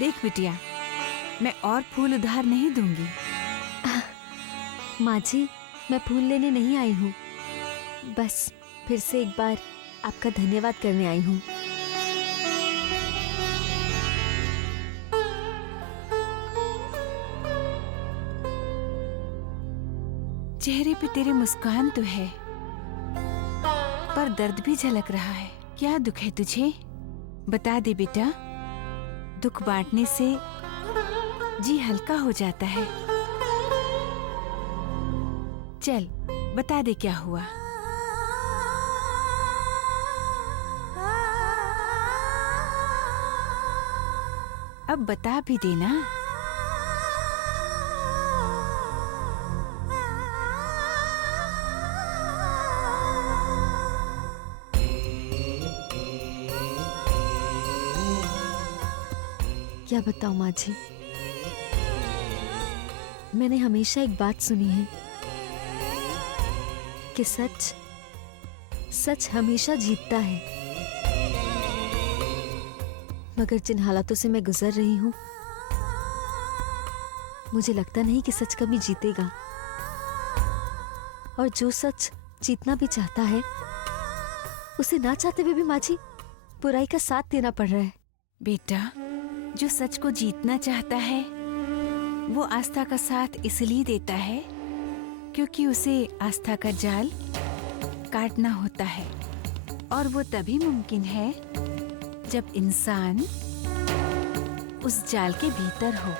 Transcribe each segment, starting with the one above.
देख बिटिया, मैं और फूल उधार नहीं दूंगी। माँ जी, मैं फूल लेने नहीं आई हूँ, बस फिर से एक बार आपका धन्यवाद करने आई हूँ। चेहरे पे तेरे मुस्कान तो है, पर दर्द भी झलक रहा है। क्या दुख है तुझे? बता दे बेटा। दुख बांटने से जी हल्का हो जाता है। चल बता दे क्या हुआ। अब बता भी देना। क्या बताऊँ माँ जी, मैंने हमेशा एक बात सुनी है कि सच सच हमेशा जीतता है। मगर जिन हालातों से मैं गुजर रही हूँ, मुझे लगता नहीं कि सच कभी जीतेगा। और जो सच जीतना भी चाहता है, उसे ना चाहते हुए भी माँ जी बुराई का साथ देना पड़ रहा है। बेटा, जो सच को जीतना चाहता है वो आस्था का साथ इसलिए देता है क्योंकि उसे आस्था का जाल काटना होता है। और वो तभी मुमकिन है जब इंसान उस जाल के भीतर हो।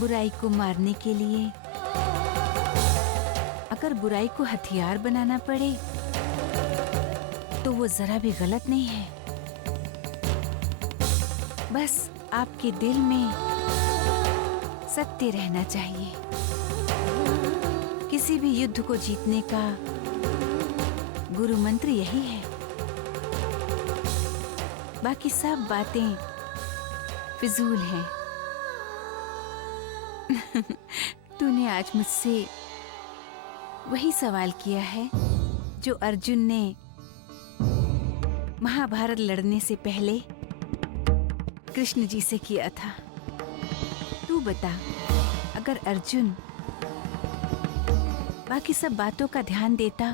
बुराई को मारने के लिए अगर बुराई को हथियार बनाना पड़े तो वो जरा भी गलत नहीं है। बस आपके दिल में सत्य रहना चाहिए। किसी भी युद्ध को जीतने का गुरु मंत्र यही है। बाकी सब बातें फिजूल हैं। तूने आज मुझसे वही सवाल किया है जो अर्जुन ने महाभारत लड़ने से पहले कृष्ण जी से किया था। तू बता, अगर अर्जुन बाकी सब बातों का ध्यान देता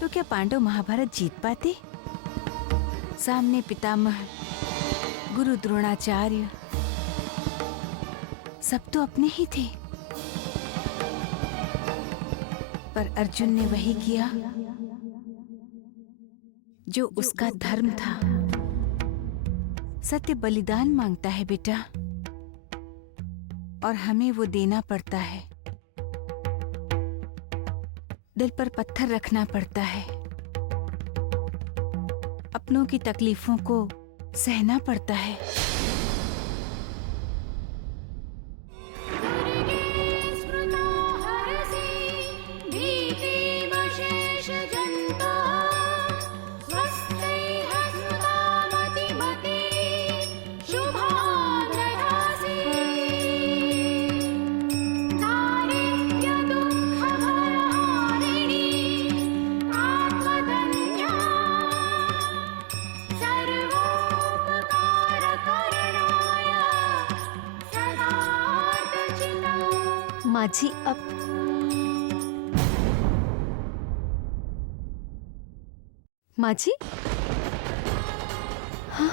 तो क्या पांडव महाभारत जीत पाते? सामने पितामह गुरु द्रोणाचार्य सब तो अपने ही थे, पर अर्जुन ने वही किया जो उसका धर्म था। सत्य बलिदान मांगता है बेटा, और हमें वो देना पड़ता है। दिल पर पत्थर रखना पड़ता है, अपनों की तकलीफों को सहना पड़ता है। माँ जी, अब माँ जी, हाँ,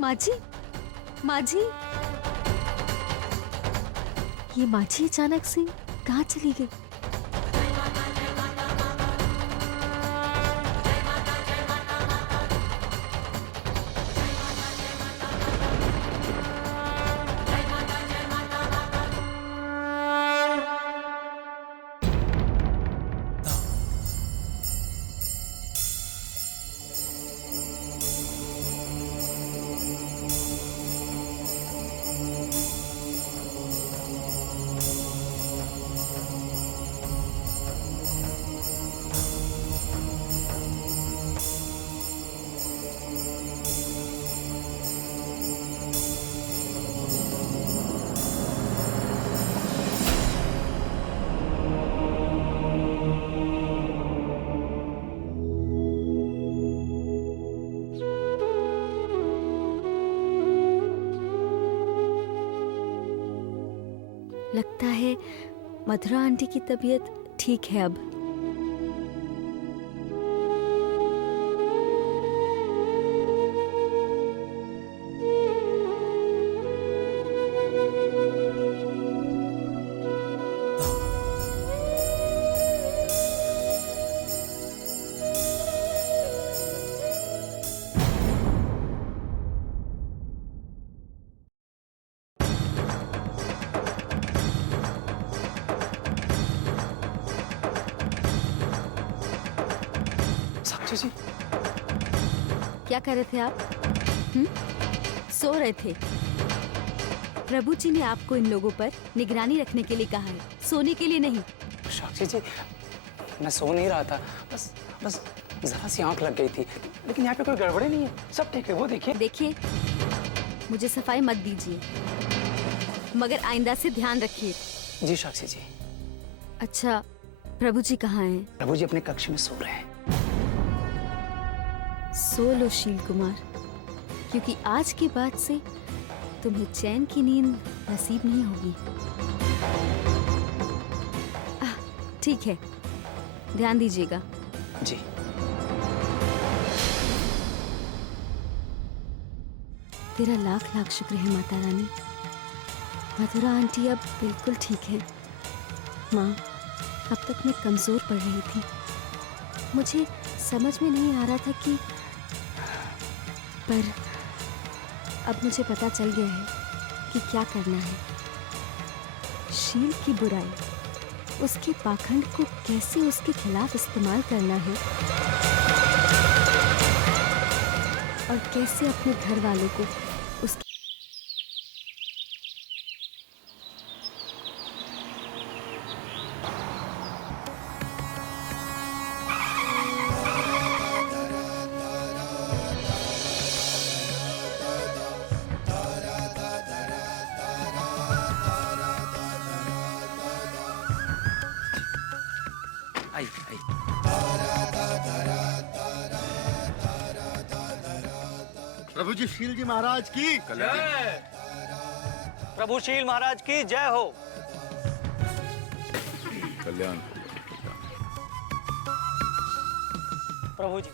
माँ जी, माँ जी, ये माँ जी अचानक से कहाँ चली गई? लगता है मधुरा आंटी की तबीयत ठीक है अब। साक्षी जी, क्या कर रहे थे आप? सो रहे थे। प्रभु जी ने आपको इन लोगों पर निगरानी रखने के लिए कहा है, सोने के लिए नहीं। साक्षी जी, मैं सो नहीं रहा था, बस जरा सी आंख लग गई थी, लेकिन यहाँ पे कोई गड़बड़ी नहीं है, सब ठीक है। वो देखिए। देखिए, मुझे सफाई मत दीजिए, मगर आइंदा से ध्यान रखिए। जी साक्षी जी। अच्छा, प्रभु जी कहाँ हैं? प्रभु जी अपने कक्ष में सो रहे हैं। सो लो शील कुमार, क्योंकि आज के बाद से तुम्हें चैन की नींद नसीब नहीं होगी। ठीक है, ध्यान दीजिएगा। जी। तेरा लाख लाख शुक्र है माता रानी। मधुरा आंटी अब बिल्कुल ठीक है। माँ, अब तक मैं कमजोर पड़ रही थी, मुझे समझ में नहीं आ रहा था कि, पर अब मुझे पता चल गया है कि क्या करना है। शील की बुराई, उसके पाखंड को कैसे उसके खिलाफ इस्तेमाल करना है, और कैसे अपने घर वालों को उसके आई। प्रभु जी शील जी महाराज की जय। प्रभु शील महाराज की जय हो। कल्याण। प्रभु जी,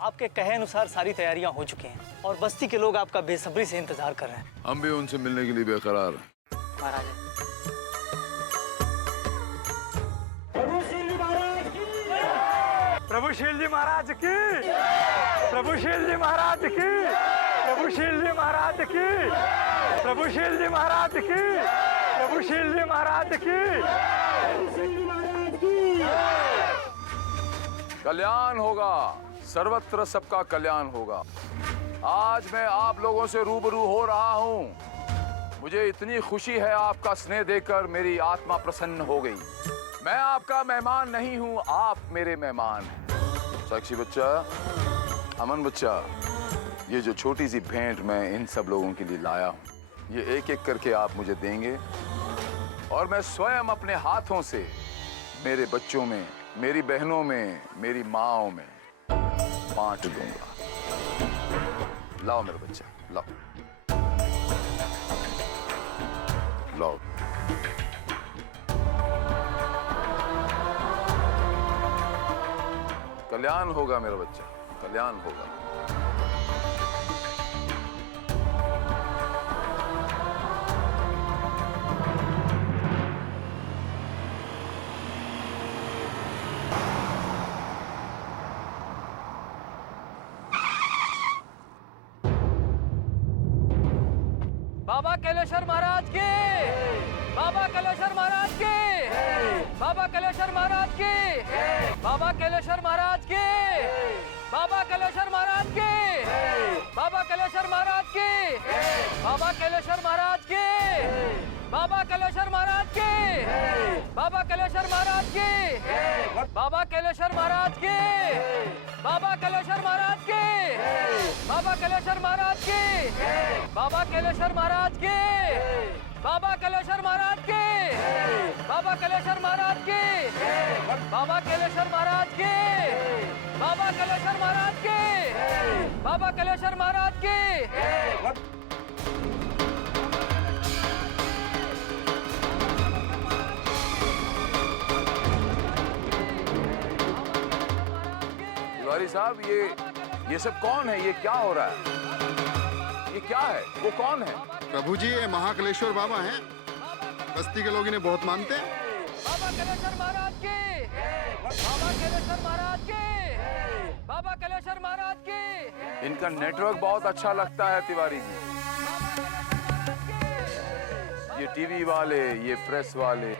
आपके कहे अनुसार सारी तैयारियां हो चुकी हैं और बस्ती के लोग आपका बेसब्री से इंतजार कर रहे हैं। हम भी उनसे मिलने के लिए बेकरार हैं। महाराज, प्रभु शील जी महाराज की, प्रभु शील जी महाराज की, प्रभु शील जी महाराज की, प्रभु शील जी महाराज की, प्रभु शील जी महाराज की, कल्याण होगा, सर्वत्र सबका कल्याण होगा। आज मैं आप लोगों से रूबरू हो रहा हूँ। मुझे इतनी खुशी है, आपका स्नेह देकर मेरी आत्मा प्रसन्न हो गई। मैं आपका मेहमान नहीं हूँ, आप मेरे मेहमान हैं। साक्षी बच्चा, अमन बच्चा, ये जो छोटी सी भेंट मैं इन सब लोगों के लिए लाया हूँ, ये एक एक करके आप मुझे देंगे और मैं स्वयं अपने हाथों से मेरे बच्चों में, मेरी बहनों में, मेरी माँओं में बांट दूंगा। लाओ मेरा बच्चा, लाओ लाओ। कल्याण होगा मेरा बच्चा, कल्याण होगा। बाबा कैलेश्वर महाराज के, बाबा कैलेश्वर महाराज के, बाबा कैलेश्वर महाराज के, बाबा कैलेश्वर महाराज के, बाबा कैलेश्वर महाराज के, बाबा कैलेश्वर महाराज के, बाबा कैलेश्वर महाराज के, बाबा कैलेश्वर महाराज के, बाबा कैलेश्वर महाराज के, बाबा कैलेश्वर महाराज के, बाबा कैलेश्वर महाराज के, बाबा कैलेश्वर महाराज के, बाबा कैलेश्वर महाराज के, बाबा कैलेश्वर महाराज के, बाबा कैलेश्वर महाराज के, बाबा कैलेश्वर महाराज के, बाबा कैलेश्वर महाराज के, बाबा कैलेश्वर महाराज के। तिवारी साहब, ये सब कौन है? ये क्या हो रहा है? ये क्या है? वो कौन है? प्रभु जी ये महाकलेश्वर बाबा हैं। बस्ती के लोग इन्हें बहुत मानते हैं। बाबा कलेश्वर महाराज की, बाबा कलेश्वर महाराज की, बाबा कलेश्वर महाराज की। इनका नेटवर्क बहुत अच्छा लगता है तिवारी जी। ये टीवी वाले, ये प्रेस वाले,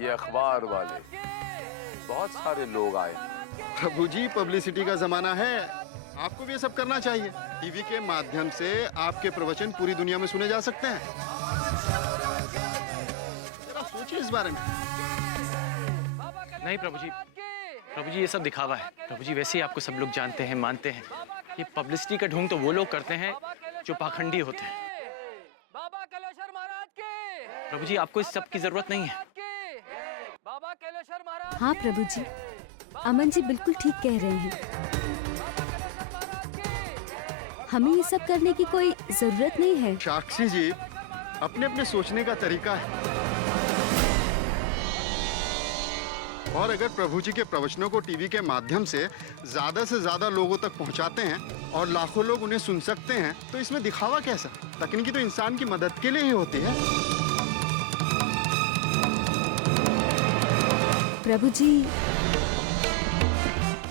ये अखबार वाले, बहुत सारे लोग आए। प्रभु जी पब्लिसिटी का जमाना है, आपको भी ये सब करना चाहिए। टीवी के माध्यम से आपके प्रवचन पूरी दुनिया में सुने जा सकते हैं। जरा सोचिए इस बारे में। नहीं प्रभु जी ये सब दिखावा है। प्रभु जी वैसे ही आपको सब लोग जानते हैं, मानते हैं। ये पब्लिसिटी का ढोंग तो वो लोग करते हैं जो पाखंडी होते हैं। बाबा कलेश्वर महाराज की, प्रभु जी आपको इस सब की जरूरत नहीं है। बाबा कलेश्वर महाराज। हाँ प्रभु जी, अमन जी बिल्कुल ठीक कह रहे हैं। हमें ये सब करने की कोई जरूरत नहीं है। साक्षी जी अपने अपने सोचने का तरीका है, और अगर प्रभु जी के प्रवचनों को टीवी के माध्यम से ज्यादा लोगों तक पहुंचाते हैं और लाखों लोग उन्हें सुन सकते हैं, तो इसमें दिखावा कैसा? तकनीकी तो इंसान की मदद के लिए ही होती है। प्रभु जी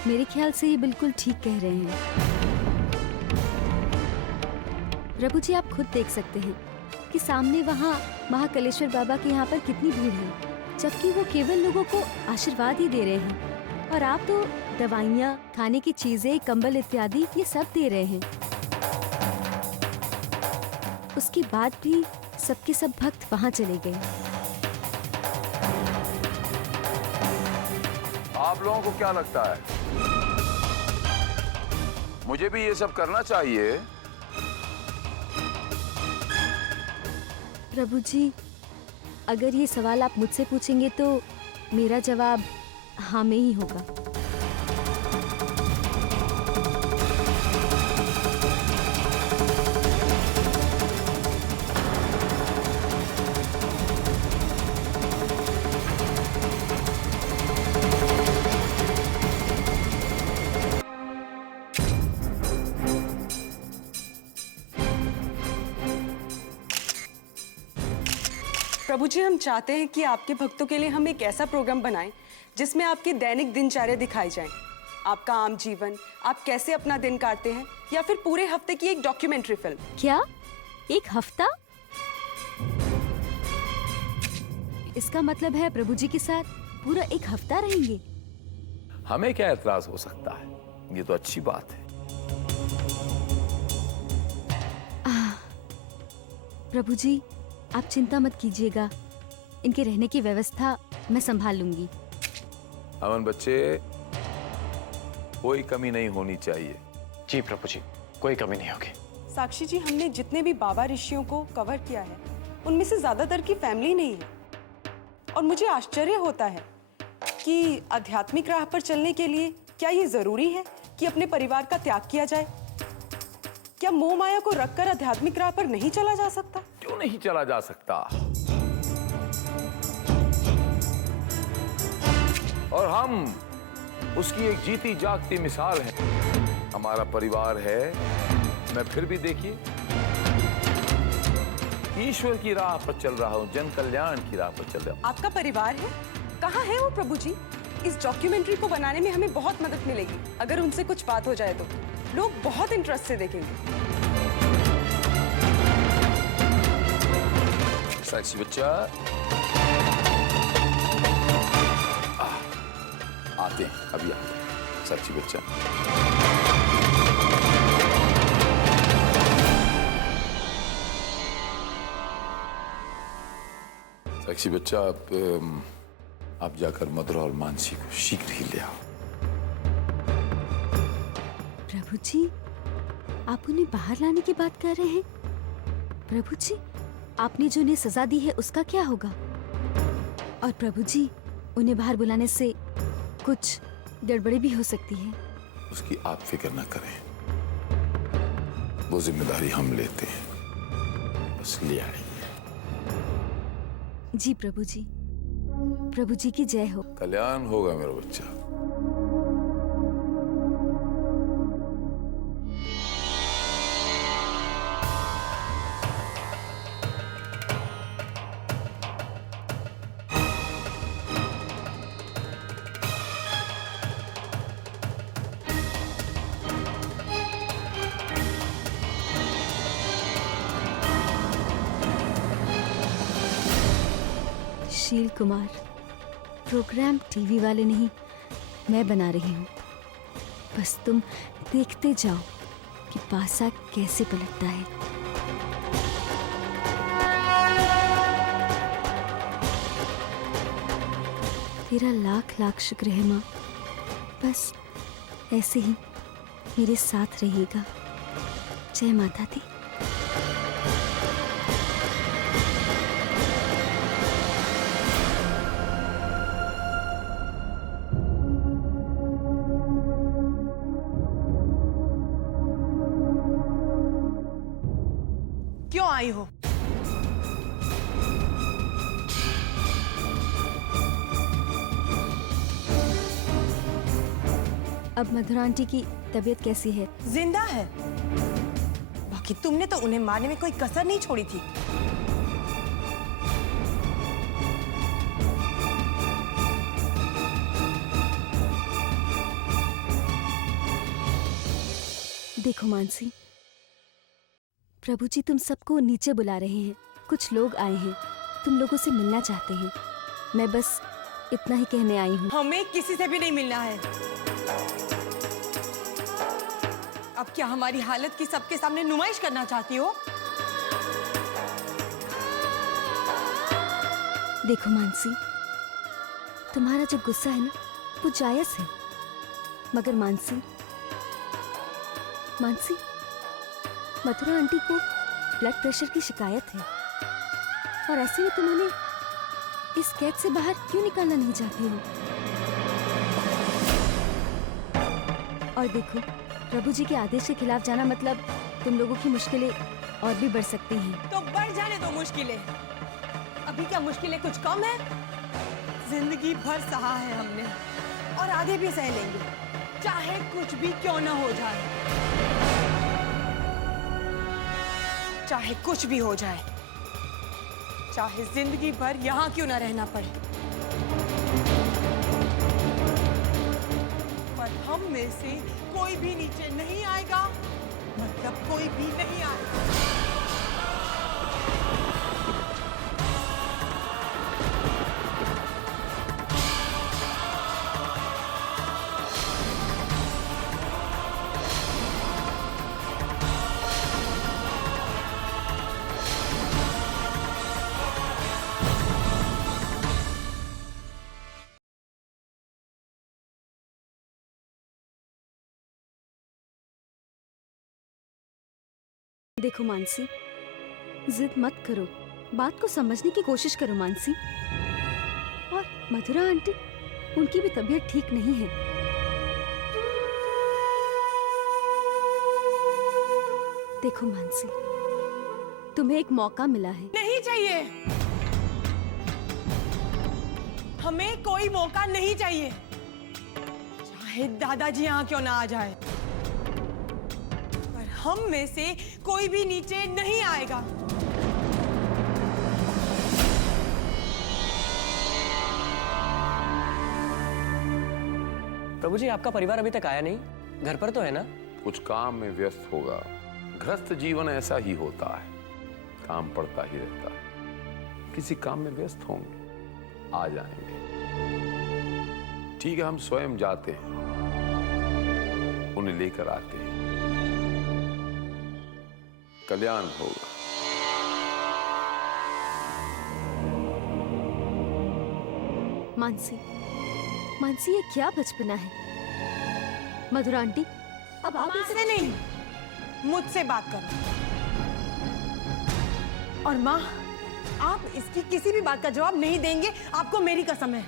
मेरे ख्याल से ये बिल्कुल ठीक कह रहे हैं। प्रभु जी आप खुद देख सकते हैं कि सामने वहाँ महाकलेश्वर बाबा के यहाँ पर कितनी भीड़ है, जबकि वो केवल लोगों को आशीर्वाद ही दे रहे हैं, और आप तो दवाइयाँ, खाने की चीजें, कंबल इत्यादि ये सब दे रहे हैं। उसके बाद भी सबके सब भक्त वहाँ चले गए। आप लोगों को क्या लगता है, मुझे भी ये सब करना चाहिए? प्रभु जी अगर ये सवाल आप मुझसे पूछेंगे तो मेरा जवाब हाँ में ही होगा। प्रभु जी हम चाहते हैं कि आपके भक्तों के लिए हम एक ऐसा प्रोग्राम बनाएं जिसमें आपकी दैनिक दिनचर्या दिखाई जाए। आपका आम जीवन, आप कैसे अपना दिन काटते हैं, या फिर पूरे हफ्ते की एक डॉक्यूमेंट्री फिल्म। क्या एक हफ्ता? इसका मतलब है प्रभु जी के साथ पूरा एक हफ्ता रहेंगे? हमें क्या एतराज हो सकता है, ये तो अच्छी बात है। प्रभु जी आप चिंता मत कीजिएगा, इनके रहने की व्यवस्था मैं संभाल लूंगी। अमन बच्चे, कोई कमी नहीं होनी चाहिए। जी प्रभु जी कोई कमी नहीं होगी। साक्षी जी हमने जितने भी बाबा ऋषियों को कवर किया है उनमें से ज्यादातर की फैमिली नहीं है, और मुझे आश्चर्य होता है कि आध्यात्मिक राह पर चलने के लिए क्या ये जरूरी है कि अपने परिवार का त्याग किया जाए? क्या मोह माया को रखकर आध्यात्मिक राह पर नहीं चला जा सकता? क्यों नहीं चला जा सकता? और हम उसकी एक जीती जागती मिसाल हैं। हमारा परिवार है, मैं फिर भी देखिए ईश्वर की राह पर चल रहा हूँ, जन कल्याण की राह पर चल रहा हूँ। आपका परिवार है? कहाँ है वो प्रभु जी? इस डॉक्यूमेंट्री को बनाने में हमें बहुत मदद मिलेगी। अगर उनसे कुछ बात हो जाए तो लोग बहुत इंटरेस्ट से देखेंगे। साक्षी बच्चा आते हैं, अभी आते हैं। साक्षी बच्चा साक्षी बच्चा आप जाकर मधुरा और मानसी को शीघ्र ही ले आओ। प्रभु जी आप उन्हें बाहर लाने की बात कर रहे हैं? प्रभु जी आपने जो उन्हें सजा दी है उसका क्या होगा? और प्रभु जी उन्हें बाहर बुलाने से कुछ गड़बड़ी भी हो सकती है। उसकी आप फिक्र न करें, वो जिम्मेदारी हम लेते हैं, बस ले आएंगे। जी प्रभु जी, प्रभु जी की जय हो। कल्याण होगा मेरा बच्चा। सुशील कुमार, प्रोग्राम टीवी वाले नहीं, मैं बना रही हूँ। बस तुम देखते जाओ कि पासा कैसे पलटता है। तेरा लाख लाख शुक्र है माँ, बस ऐसे ही मेरे साथ रहिएगा। जय माता दी। क्यों आई हो? अब मधुरा आंटी की तबीयत कैसी है? जिंदा है। बाकी तुमने तो उन्हें मारने में कोई कसर नहीं छोड़ी थी। देखो मानसी, प्रभु जी तुम सबको नीचे बुला रहे हैं। कुछ लोग आए हैं, तुम लोगों से मिलना चाहते हैं। मैं बस इतना ही कहने आई हूँ। हमें किसी से भी नहीं मिलना है। अब क्या हमारी हालत की सबके सामने नुमाइश करना चाहती हो? देखो मानसी, तुम्हारा जो गुस्सा है ना, वो जायज है। मगर मानसी, मथुरा आंटी को ब्लड प्रेशर की शिकायत है, और ऐसे में तुम उन्हें इस कैद से बाहर क्यों निकालना नहीं चाहती हो? और देखो, प्रभु जी के आदेश के खिलाफ जाना मतलब तुम लोगों की मुश्किलें और भी बढ़ सकती हैं। तो बढ़ जाने दो मुश्किलें। अभी क्या मुश्किलें कुछ कम है? जिंदगी भर सहा है हमने, और आगे भी सह लेंगे, चाहे कुछ भी क्यों ना हो जाए। चाहे कुछ भी हो जाए, चाहे जिंदगी भर यहाँ क्यों ना रहना पड़े, पर हम में से कोई भी नीचे नहीं आएगा, मतलब कोई भी नहीं आएगा। देखो मानसी, जिद मत करो, बात को समझने की कोशिश करो मानसी। और मधुरा आंटी, उनकी भी तबीयत ठीक नहीं है। देखो मानसी, तुम्हें एक मौका मिला है। नहीं चाहिए, हमें कोई मौका नहीं चाहिए, चाहे दादाजी यहाँ क्यों ना आ जाए, पर हम में से कोई भी नीचे नहीं आएगा। प्रभु जी, आपका परिवार अभी तक आया नहीं? घर पर तो है ना? कुछ काम में व्यस्त होगा। गृहस्थ जीवन ऐसा ही होता है, काम पड़ता ही रहता है। किसी काम में व्यस्त होंगे, आ जाएंगे। ठीक है, हम स्वयं जाते हैं, उन्हें लेकर आते हैं, कल्याण होगा। मानसी, मानसी, ये क्या बचपना है? मधुरा आंटी, अब आप माँ से नहीं, मुझसे बात करो। और माँ, आप इसकी किसी भी बात का जवाब नहीं देंगे, आपको मेरी कसम है।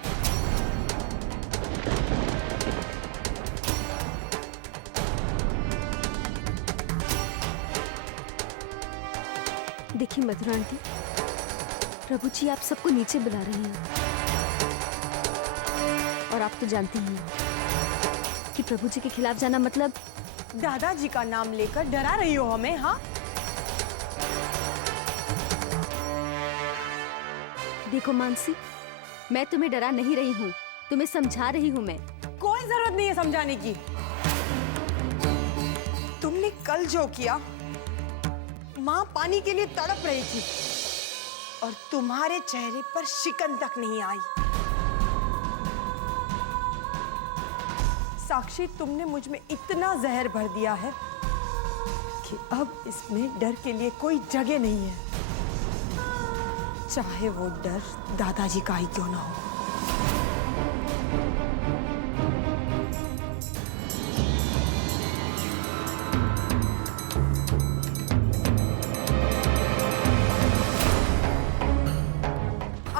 देखिए मधुरा आंटी, प्रभु जी आप सबको नीचे बुला रहे हैं, और आप तो जानती ही हैं कि प्रभु जी के खिलाफ जाना मतलब दादाजी का नाम लेकर डरा रही हो हमें? हाँ, देखो मानसी, मैं तुम्हें डरा नहीं रही हूँ, तुम्हें समझा रही हूँ मैं। कोई जरूरत नहीं है समझाने की। तुमने कल जो किया, माँ पानी के लिए तड़प रही थी, और तुम्हारे चेहरे पर शिकन तक नहीं आई। साक्षी, तुमने मुझ में इतना जहर भर दिया है कि अब इसमें डर के लिए कोई जगह नहीं है, चाहे वो डर दादाजी का ही क्यों ना हो।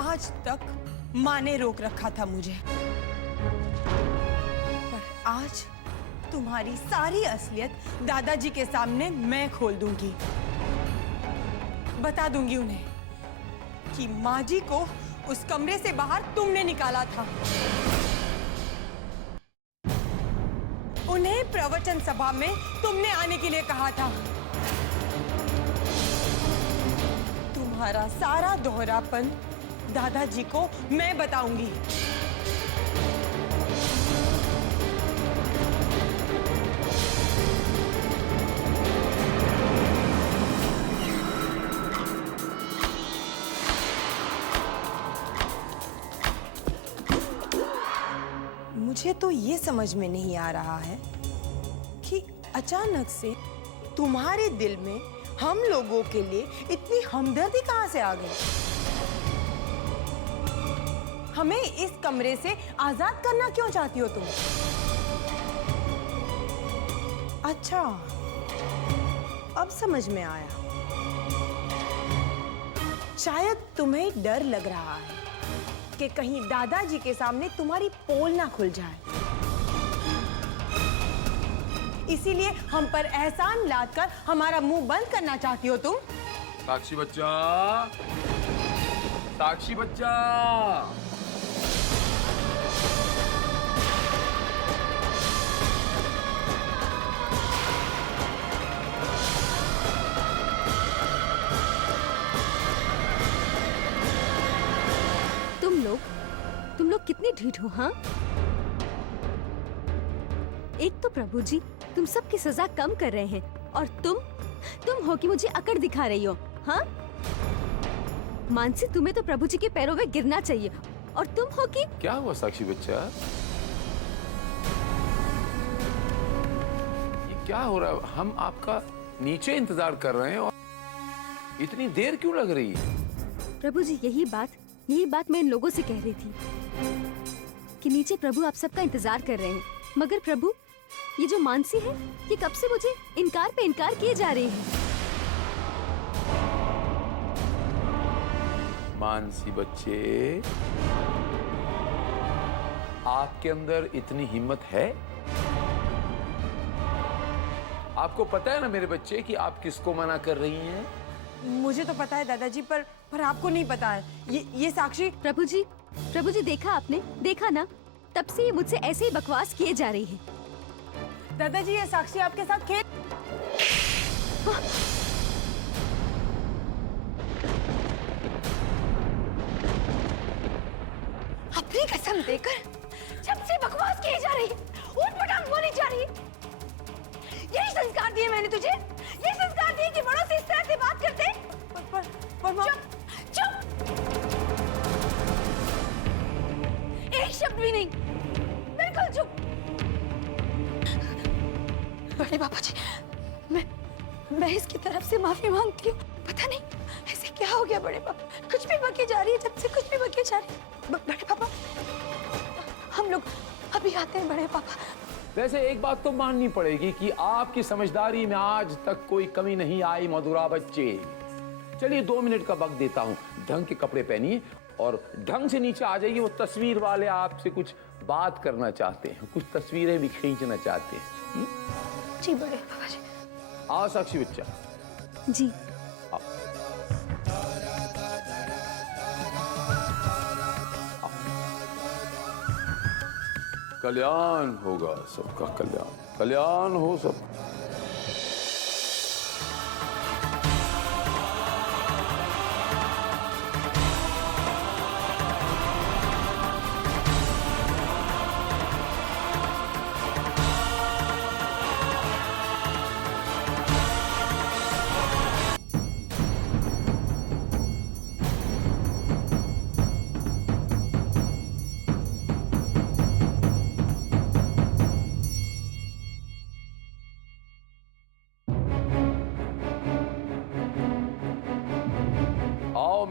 आज तक माँ ने रोक रखा था मुझे, पर आज तुम्हारी सारी असलियत दादाजी के सामने मैं खोल दूंगी। बता दूंगी उन्हें कि माँ जी को उस कमरे से बाहर तुमने निकाला था। उन्हें प्रवचन सभा में तुमने आने के लिए कहा था। तुम्हारा सारा दोहरापन दादाजी को मैं बताऊंगी। मुझे तो ये समझ में नहीं आ रहा है कि अचानक से तुम्हारे दिल में हम लोगों के लिए इतनी हमदर्दी कहां से आ गई। हमें इस कमरे से आजाद करना क्यों चाहती हो तुम? अच्छा, अब समझ में आया। शायद तुम्हें डर लग रहा है कि कहीं दादाजी के सामने तुम्हारी पोल ना खुल जाए, इसीलिए हम पर एहसान लादकर हमारा मुंह बंद करना चाहती हो तुम? साक्षी बच्चा, साक्षी बच्चा, तुम लोग कितने ढीठ हो, हाँ? एक तो प्रभु जी तुम सबकी सजा कम कर रहे हैं, और तुम हो कि मुझे अकड़ दिखा रही हो, हाँ? मानसी, तुम्हें तो प्रभु जी के पैरों में गिरना चाहिए, और तुम हो कि... क्या हुआ साक्षी बच्चा? ये क्या हो रहा है? हम आपका नीचे इंतजार कर रहे हैं और इतनी देर क्यों लग रही है? प्रभु जी यही बात मैं इन लोगों से कह रही थी कि नीचे प्रभु आप सबका इंतजार कर रहे हैं, मगर प्रभु ये जो मानसी है ये कब से मुझे इनकार पे इनकार किए जा रही है। मानसी बच्चे, आपके अंदर इतनी हिम्मत है? आपको पता है ना मेरे बच्चे कि आप किसको मना कर रही हैं? मुझे तो पता है दादाजी, पर आपको नहीं पता है। ये साक्षी... प्रभु जी देखा आपने, देखा ना, तब से ये मुझसे ऐसे ही बकवास किए जा रही है। दादाजी, ये साक्षी आपके साथ खेल... अपनी कसम देकर जब से बकवास की जा रही है, ऊट-पटांग बोली जा रही है। यही संस्कार दिए मैंने तुझे, यही संस्कार दिए कि बड़ों से इस तरह से बात करते। चुप, एक शब्द भी नहीं, बिल्कुल चुप। बड़े पापा जी, मैं इसकी तरफ से माफी मांगती हूँ। पता नहीं ऐसे क्या हो गया बड़े पापा, कुछ भी बकी जा रही है, जब से कुछ भी बकी जा रही है। बड़े पापा, हम लोग अभी आते हैं बड़े पापा। वैसे एक बात तो माननी पड़ेगी कि आपकी समझदारी में आज तक कोई कमी नहीं आई मधुरा बच्चे। चलिए 2 मिनट का वक्त देता हूँ, ढंग के कपड़े पहनिए और ढंग से नीचे आ जाइए। वो तस्वीर वाले आपसे कुछ बात करना चाहते हैं, कुछ तस्वीरें भी खींचना चाहते हैं। जी बड़े पापा जी। आओ साक्षी बच्चा जी। आओ। कल्याण होगा सबका, कल्याण हो सब।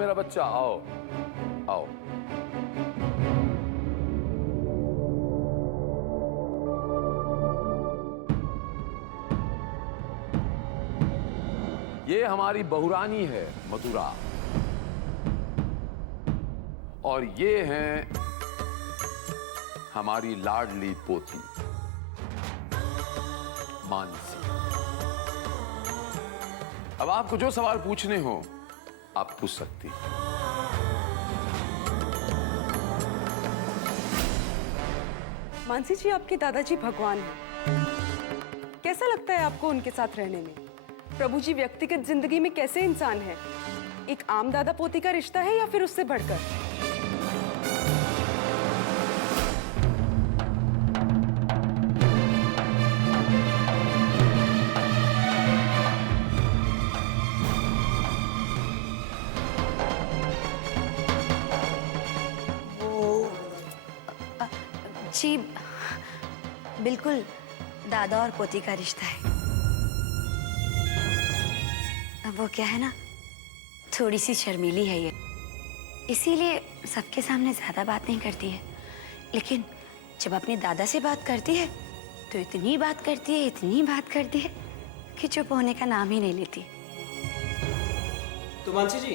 मेरा बच्चा, आओ आओ। ये हमारी बहुरानी है मथुरा, और ये हैं हमारी लाडली पोती मानसी। अब आपको जो सवाल पूछने हो आप पूछ सकती हैं। मानसी जी, आपके दादाजी भगवान हैं। कैसा लगता है आपको उनके साथ रहने में? प्रभु जी व्यक्तिगत जिंदगी में कैसे इंसान है? एक आम दादा पोती का रिश्ता है या फिर उससे बढ़कर? जी बिल्कुल दादा और पोती का रिश्ता है। अब वो क्या है ना, थोड़ी सी शर्मीली है ये, इसीलिए सबके सामने ज्यादा बात नहीं करती है, लेकिन जब अपने दादा से बात करती है तो इतनी बात करती है, इतनी बात करती है कि चुप होने का नाम ही नहीं लेती। तो मानसी जी,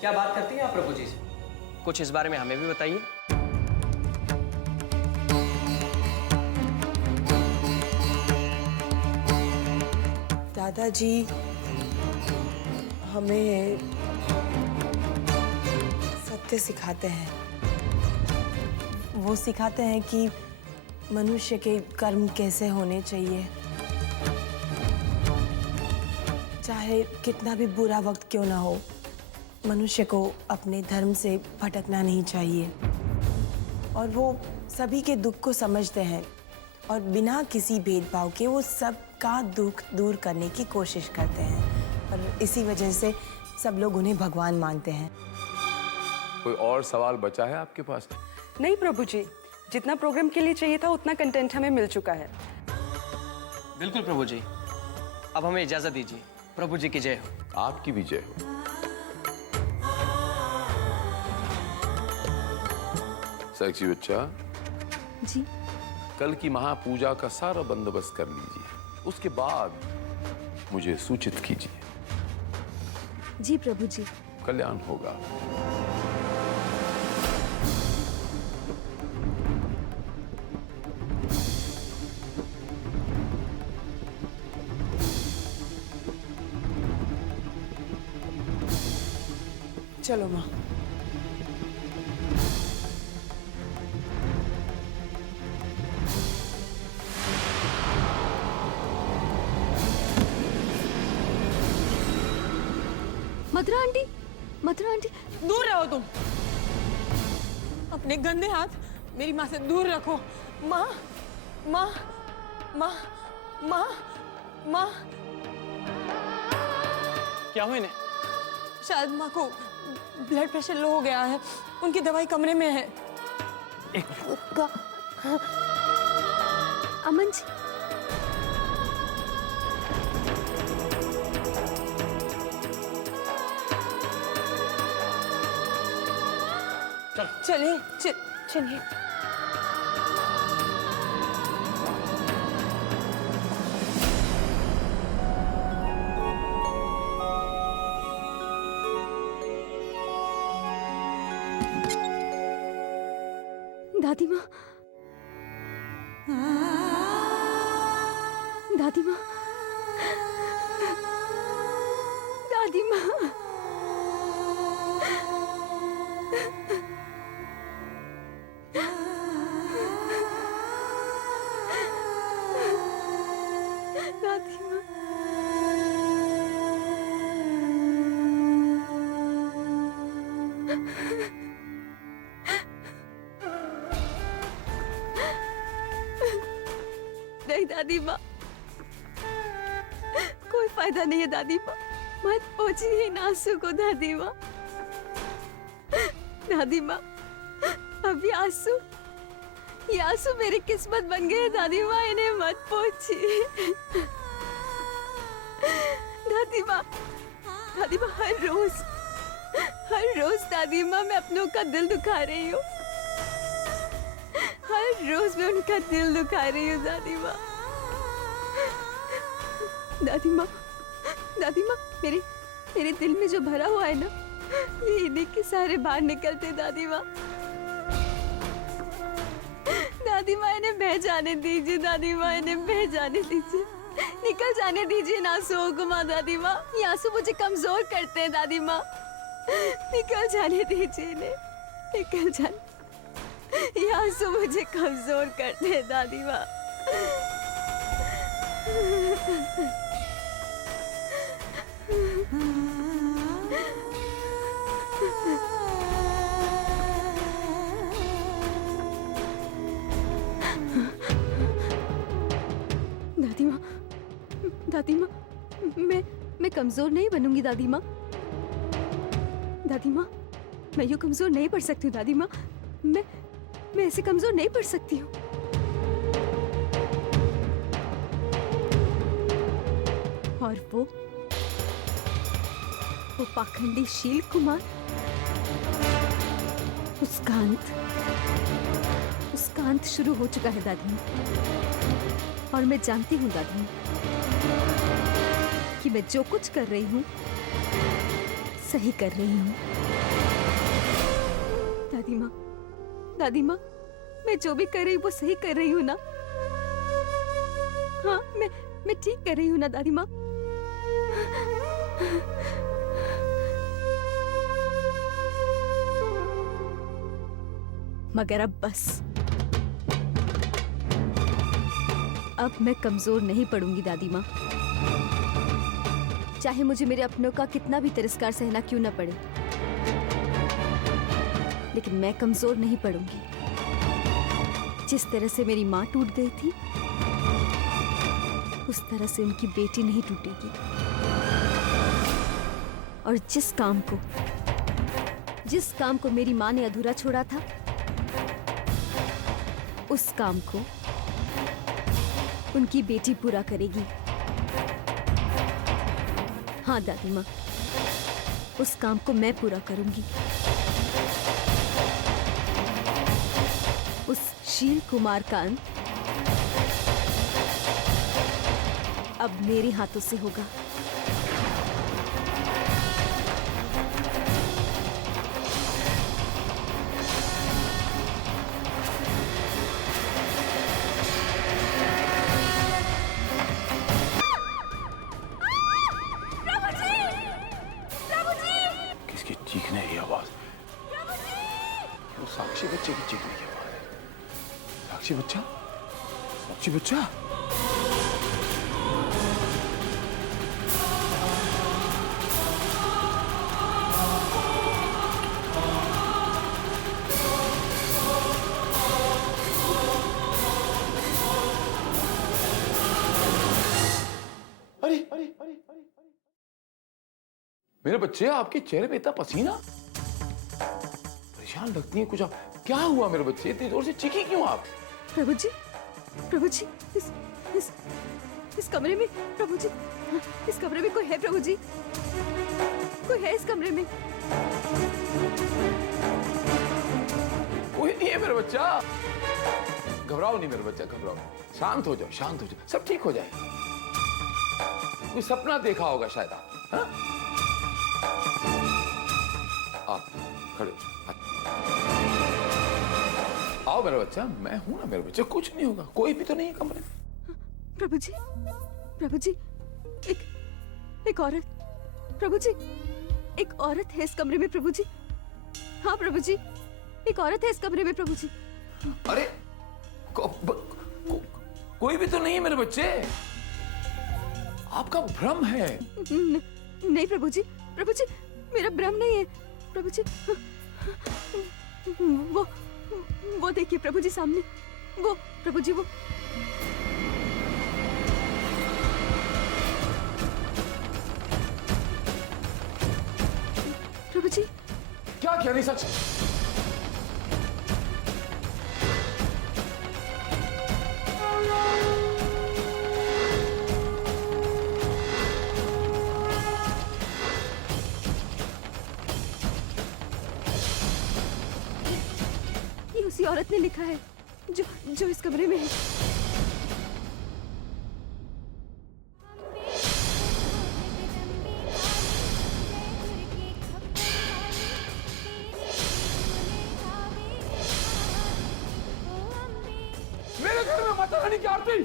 क्या बात करती हैं आप प्रभु जी से? कुछ इस बारे में हमें भी बताइए। दादाजी हमें सत्य सिखाते हैं। वो सिखाते हैं कि मनुष्य के कर्म कैसे होने चाहिए, चाहे कितना भी बुरा वक्त क्यों ना हो, मनुष्य को अपने धर्म से भटकना नहीं चाहिए। और वो सभी के दुख को समझते हैं और बिना किसी भेदभाव के वो सबका दुख दूर करने की कोशिश करते हैं, और इसी वजह से सब लोग उन्हें भगवान मानते हैं। कोई और सवाल बचा है आपके पास? नहीं प्रभु जी, जितना प्रोग्राम के लिए चाहिए था उतना कंटेंट हमें मिल चुका है। बिल्कुल प्रभु जी, अब हमें इजाजत दीजिए। प्रभु जी की जय हो। आपकी भी जय हो। सेक्सी बच्चा, जी कल की महापूजा का सारा बंदोबस्त कर लीजिए, उसके बाद मुझे सूचित कीजिए। जी प्रभु जी। कल्याण होगा। चलो माँ। Mathura aunty, Mathura aunty. दूर रहो तुम, अपने गंदे हाथ मेरी माँ से दूर रखो। माँ माँ माँ माँ माँ। क्या हुआ इन्हें? शायद माँ को ब्लड प्रेशर लो हो गया है, उनकी दवाई कमरे में है। अमन जी, चलिए चलिए। दादी माँ, दादी माँ, दादी माँ। दादी माँ। नहीं दादी माँ, कोई फायदा नहीं है दादी माँ, मत पहुंचिए इन आंसू को दादी माँ। दादी माँ, अब ये आंसू मेरी किस्मत बन गए दादी माँ, इन्हें मत पहुंचिए। दादी माँ, हर हर रोज दादी माँ मैं अपनों का दिल दुखा रही हूँ। हर रोज मैं उनका दिल दुखा रही हूँ दादी माँ। दादी माँ, दादी माँ, मेरे दिल में जो भरा हुआ है ना, ये इन्हीं के सारे बाहर निकलते दादी माँ। दादी माँ इन्हें बह जाने दीजिए, दादी माँ इन्हें बह जाने दीजिए, निकल जाने दीजिए इन आंसुओं को माँ। दादी माँ, ये आंसू मुझे कमजोर करते हैं दादी माँ, निकल जाने दीजिए इन्हें, निकल जाने, ये आंसू मुझे कमजोर करते हैं दादी माँ। दादी माँ, दादी माँ, मैं कमजोर नहीं बनूंगी दादी माँ। दादी माँ, मैं यूं कमजोर नहीं पड़ सकती हूँ दादी माँ। मैं ऐसे कमजोर नहीं पड़ सकती हूँ। और वो पाखंडी शील कुमार, उसका अंत शुरू हो चुका है दादी माँ। और मैं जानती हूँ दादी माँ कि मैं जो कुछ कर रही हूँ सही कर रही हूँ। दादी माँ, दादी माँ, मैं जो भी कर रही हूँ वो सही कर रही हूँ ना? हाँ, मैं ठीक कर रही हूँ ना दादी माँ? मगर अब बस, अब मैं कमजोर नहीं पड़ूंगी दादी माँ। चाहे मुझे मेरे अपनों का कितना भी तिरस्कार सहना क्यों ना पड़े, लेकिन मैं कमजोर नहीं पड़ूंगी। जिस तरह से मेरी माँ टूट गई थी, उस तरह से उनकी बेटी नहीं टूटेगी। और जिस काम को मेरी माँ ने अधूरा छोड़ा था, उस काम को उनकी बेटी पूरा करेगी। हाँ दादी माँ, उस काम को मैं पूरा करूंगी। उस शील कुमार का अंत अब मेरे हाथों से होगा। किसकी चीखने की आवाज? वो साक्षी बच्चे की चीखने की आवाज है। साक्षी बच्चा, साक्षी बच्चा। अरे अरे अरे अरे मेरे बच्चे, आपके चेहरे पे इतना पसीना, परेशान लगती हैं कुछ आप। क्या हुआ मेरे बच्चे, इतनी जोर से चीखी क्यों आप? प्रभु जी, इस कमरे में, प्रभु जी, इस कमरे में कोई है प्रभु जी? कोई है इस कमरे में? कोई नहीं है मेरा बच्चा। घबराओ नहीं मेरा बच्चा, घबराओ। शांत हो जाओ, शांत हो जाओ, सब ठीक हो जाएगा। कोई सपना देखा होगा शायद आप। हाँ? आप खड़े हो, आओ मेरा बच्चा, मैं हूं ना मेरे बच्चे, कुछ नहीं होगा। कोई भी तो नहीं है कमरे में। प्रभु जी, एक औरत, प्रभु जी, एक औरत है इस कमरे में प्रभु जी। हाँ प्रभु जी, एक औरत है इस कमरे में प्रभु जी। अरे कोई भी तो नहीं है मेरे बच्चे, आपका भ्रम है। नहीं प्रभु जी, मेरा भ्रम नहीं है प्रभु जी। वो देखिए प्रभु जी सामने, वो प्रभु जी, वो प्रभु जी। क्या नहीं सच? औरत ने लिखा है जो इस कमरे में है। मेरे घर में माता रानी की आरती।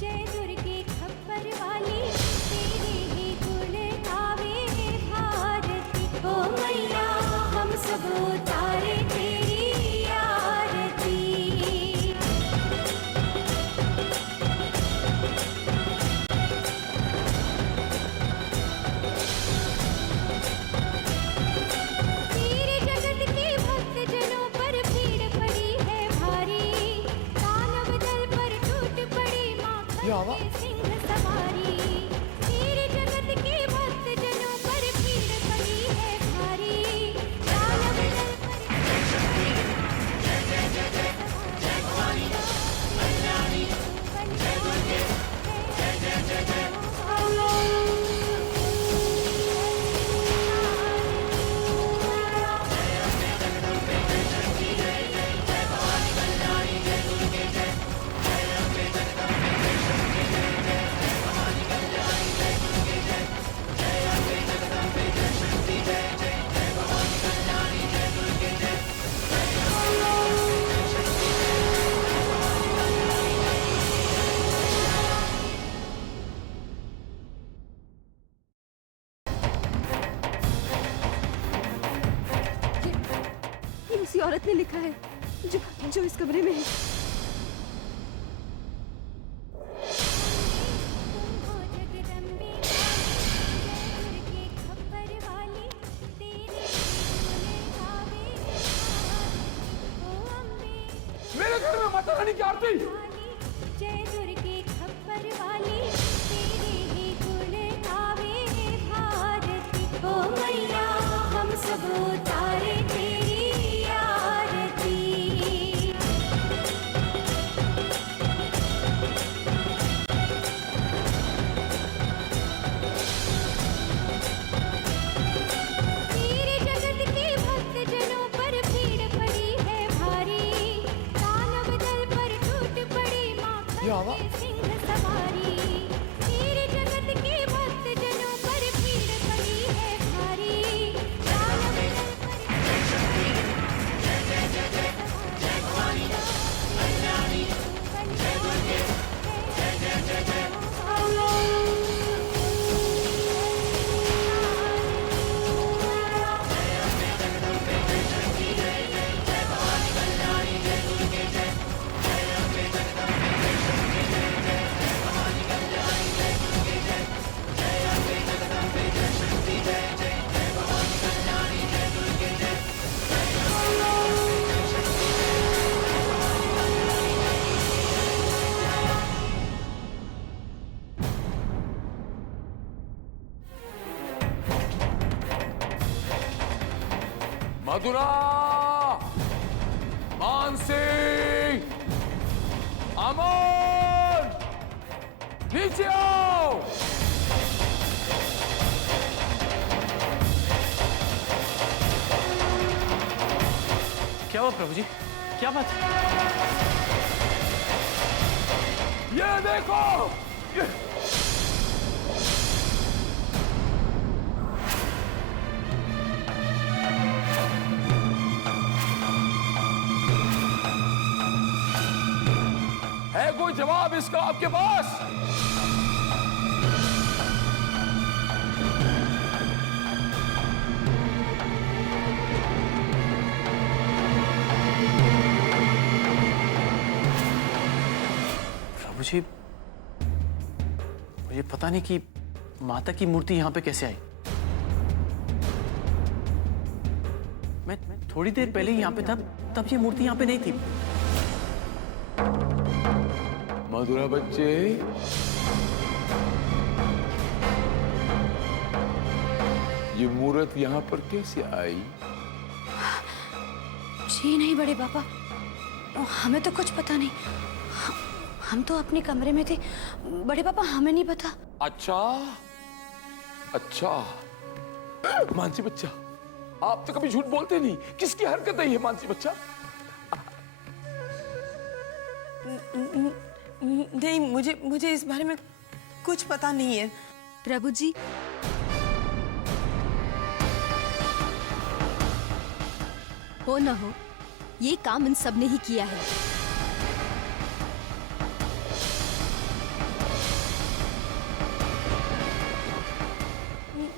जय दुर्गे खप्पर वाली तेरे ही गुण गावे भारती। ओ मैया हम सब उतारे तेरी आरती। तेरे जगत के भक्त जनों पर भीड़ पड़ी है भारी। दानव दल पर टूट पड़ी माँ खड्गे सिंह सवारी। तेरे जगत के भक्त जनों पर भीड़ पड़ी है भारी। दानव दल पर ये उसी औरत ने लिखा है जो इस कमरे में है। तुम हो जगदम्बे जय दुर्गे खप्पर वाली तेरे ही गुण गावे भारती। ओ अम्बे मेरे घर में माता रानी की आरती। जय दुर्गे खप्पर वाली तेरे ही गुण गावे भारती। ओ मैया हम सब उतारे तेरी आरती। तेरे जगत के भक्त जनों पर भीड़ पड़ी है भारी। दानव दल पर टूट पड़ी माँ खड्गे सिंह सवारी। तेरे जगत के भक्त जनों पर भीड़ पड़ी है भारी। दानव दल मधुरा, मानसी, अमन, नीचे आओ। क्या हुआ प्रभु जी? क्या बात? ये देखो, ये है कोई जवाब इसका आपके पास? प्रभु जी, मुझे पता नहीं कि माता की मूर्ति यहाँ पे कैसे आई। मैं थोड़ी देर पहले ही यहाँ पे था, तब ये मूर्ति यहाँ पे नहीं थी। मधुरा बच्चे, ये मूर्त यहाँ पर कैसे आई? जी नहीं बड़े पापा, हमें तो कुछ पता नहीं। हम तो अपने कमरे में थे बड़े पापा, हमें नहीं पता। अच्छा अच्छा, मानसी बच्चा, आप तो कभी झूठ बोलते नहीं। किसकी हरकत है ये मानसी बच्चा? नहीं, मुझे इस बारे में कुछ पता नहीं है। प्रभु जी, हो ना हो, ये काम इन सब ने ही किया है।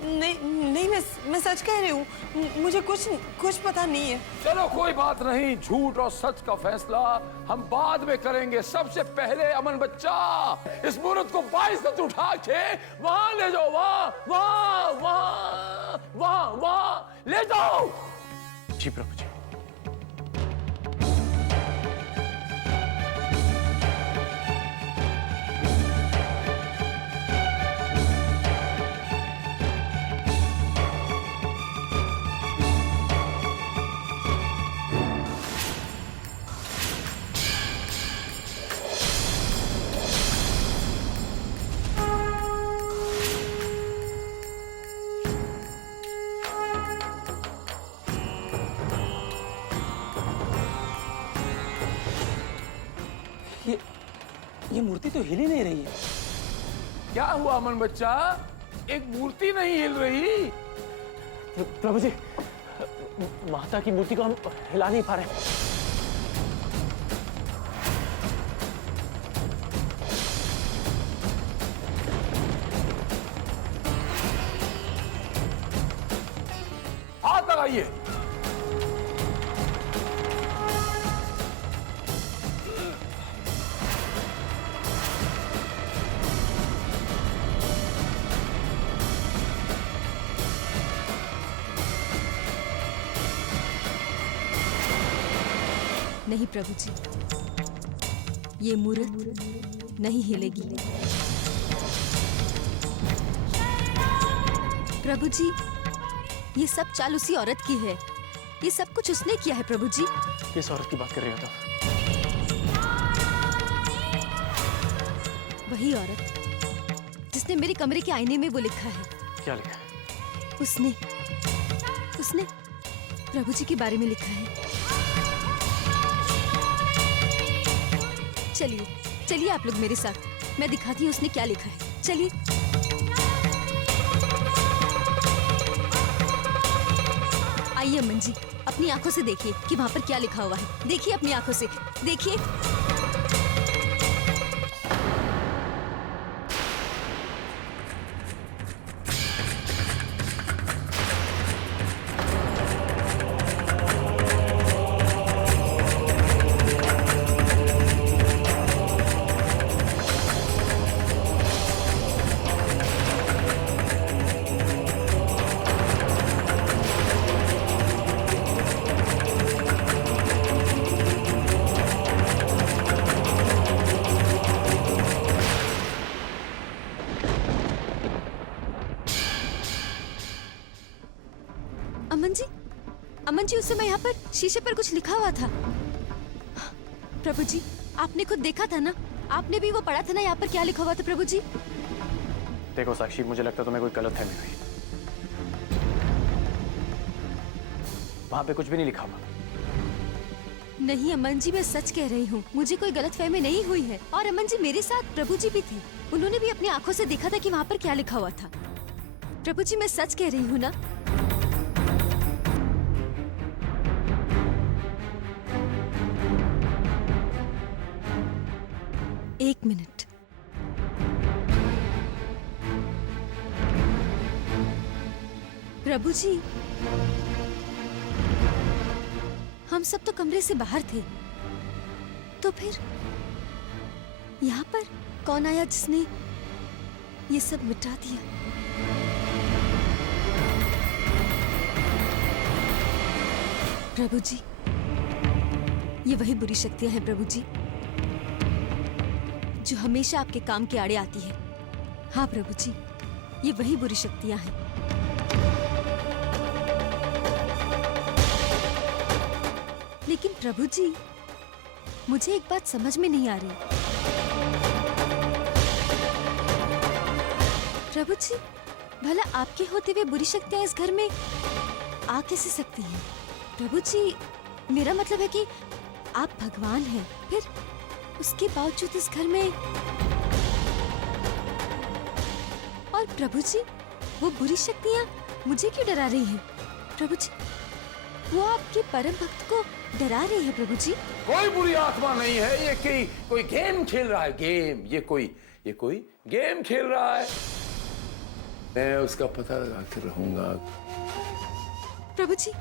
नहीं, मैं सच कह रही हूँ, मुझे कुछ पता नहीं है। चलो कोई बात नहीं, झूठ और सच का फैसला हम बाद में करेंगे। सबसे पहले अमन बच्चा, इस मूर्त को 22 गज उठा के वहां ले जाओ, वहां ले जाओ। जी प्रभु जी। ये मूर्ति तो हिल ही नहीं रही है। क्या हुआ अमन बच्चा, एक मूर्ति नहीं हिल रही? प्रभु जी, माता की मूर्ति को हम हिला नहीं पा रहे। हाथ लगाइए। नहीं प्रभु जी, ये मूर्त नहीं हिलेगी। प्रभु जी, ये सब चाल उसी औरत की है। ये सब कुछ उसने किया है प्रभु जी। किस औरत की बात कर रहे हो तुम? वही औरत जिसने मेरे कमरे के आईने में वो लिखा है। क्या लिखा है? उसने प्रभु जी के बारे में लिखा है। चलिए आप लोग मेरे साथ, मैं दिखाती हूँ उसने क्या लिखा है। चलिए। आइए अमन जी, अपनी आंखों से देखिए कि वहाँ पर क्या लिखा हुआ है। देखिए अपनी आंखों से, देखिए। अमन जी, उस समय यहाँ पर शीशे पर कुछ लिखा हुआ था। प्रभु जी, आपने खुद देखा था ना, आपने भी वो पढ़ा था ना यहाँ पर क्या लिखा हुआ था प्रभु जी। देखो साक्षी, मुझे लगता है तुम्हें कोई गलतफहमी हुई। वहां पे कुछ भी नहीं लिखा हुआ। नहीं अमन जी, मैं सच कह रही हूँ, मुझे कोई गलतफहमी नहीं हुई है। और अमन जी, मेरे साथ प्रभु जी भी थे, उन्होंने भी अपनी आंखों से देखा था कि वहाँ पर क्या लिखा हुआ था। प्रभु जी, मैं सच कह रही हूँ ना। एक मिनट। प्रभु जी, हम सब तो कमरे से बाहर थे, तो फिर यहाँ पर कौन आया जिसने ये सब मिटा दिया? प्रभु जी, ये वही बुरी शक्तियां हैं प्रभु जी, जो हमेशा आपके काम के आड़े आती है। हाँ प्रभु जी, ये वही बुरी शक्तियां हैं। लेकिन प्रभु जी, मुझे एक बात समझ में नहीं आ रही। प्रभु जी, भला आपके होते हुए बुरी शक्तियां इस घर में आ कैसे सकती हैं? प्रभु जी, मेरा मतलब है कि आप भगवान हैं, उसके बावजूद इस घर में। और प्रभु जी, वो बुरी शक्तियाँ मुझे क्यों डरा रही हैं? प्रभु जी, वो आपके परम भक्त को डरा रही है। प्रभु जी, कोई बुरी आत्मा नहीं है, ये कोई गेम खेल रहा है। गेम, ये कोई गेम खेल रहा है। मैं उसका पता लगाते रहूंगा। प्रभु जी,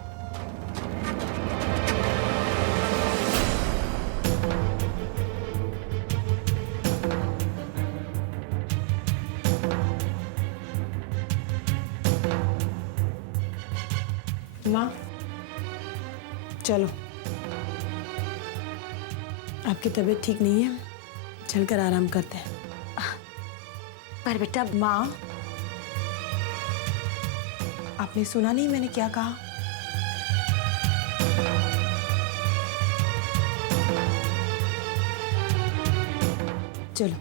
माँ, चलो, आपकी तबीयत ठीक नहीं है, चलकर आराम करते हैं। पर बेटा, माँ, आपने सुना नहीं मैंने क्या कहा? चलो।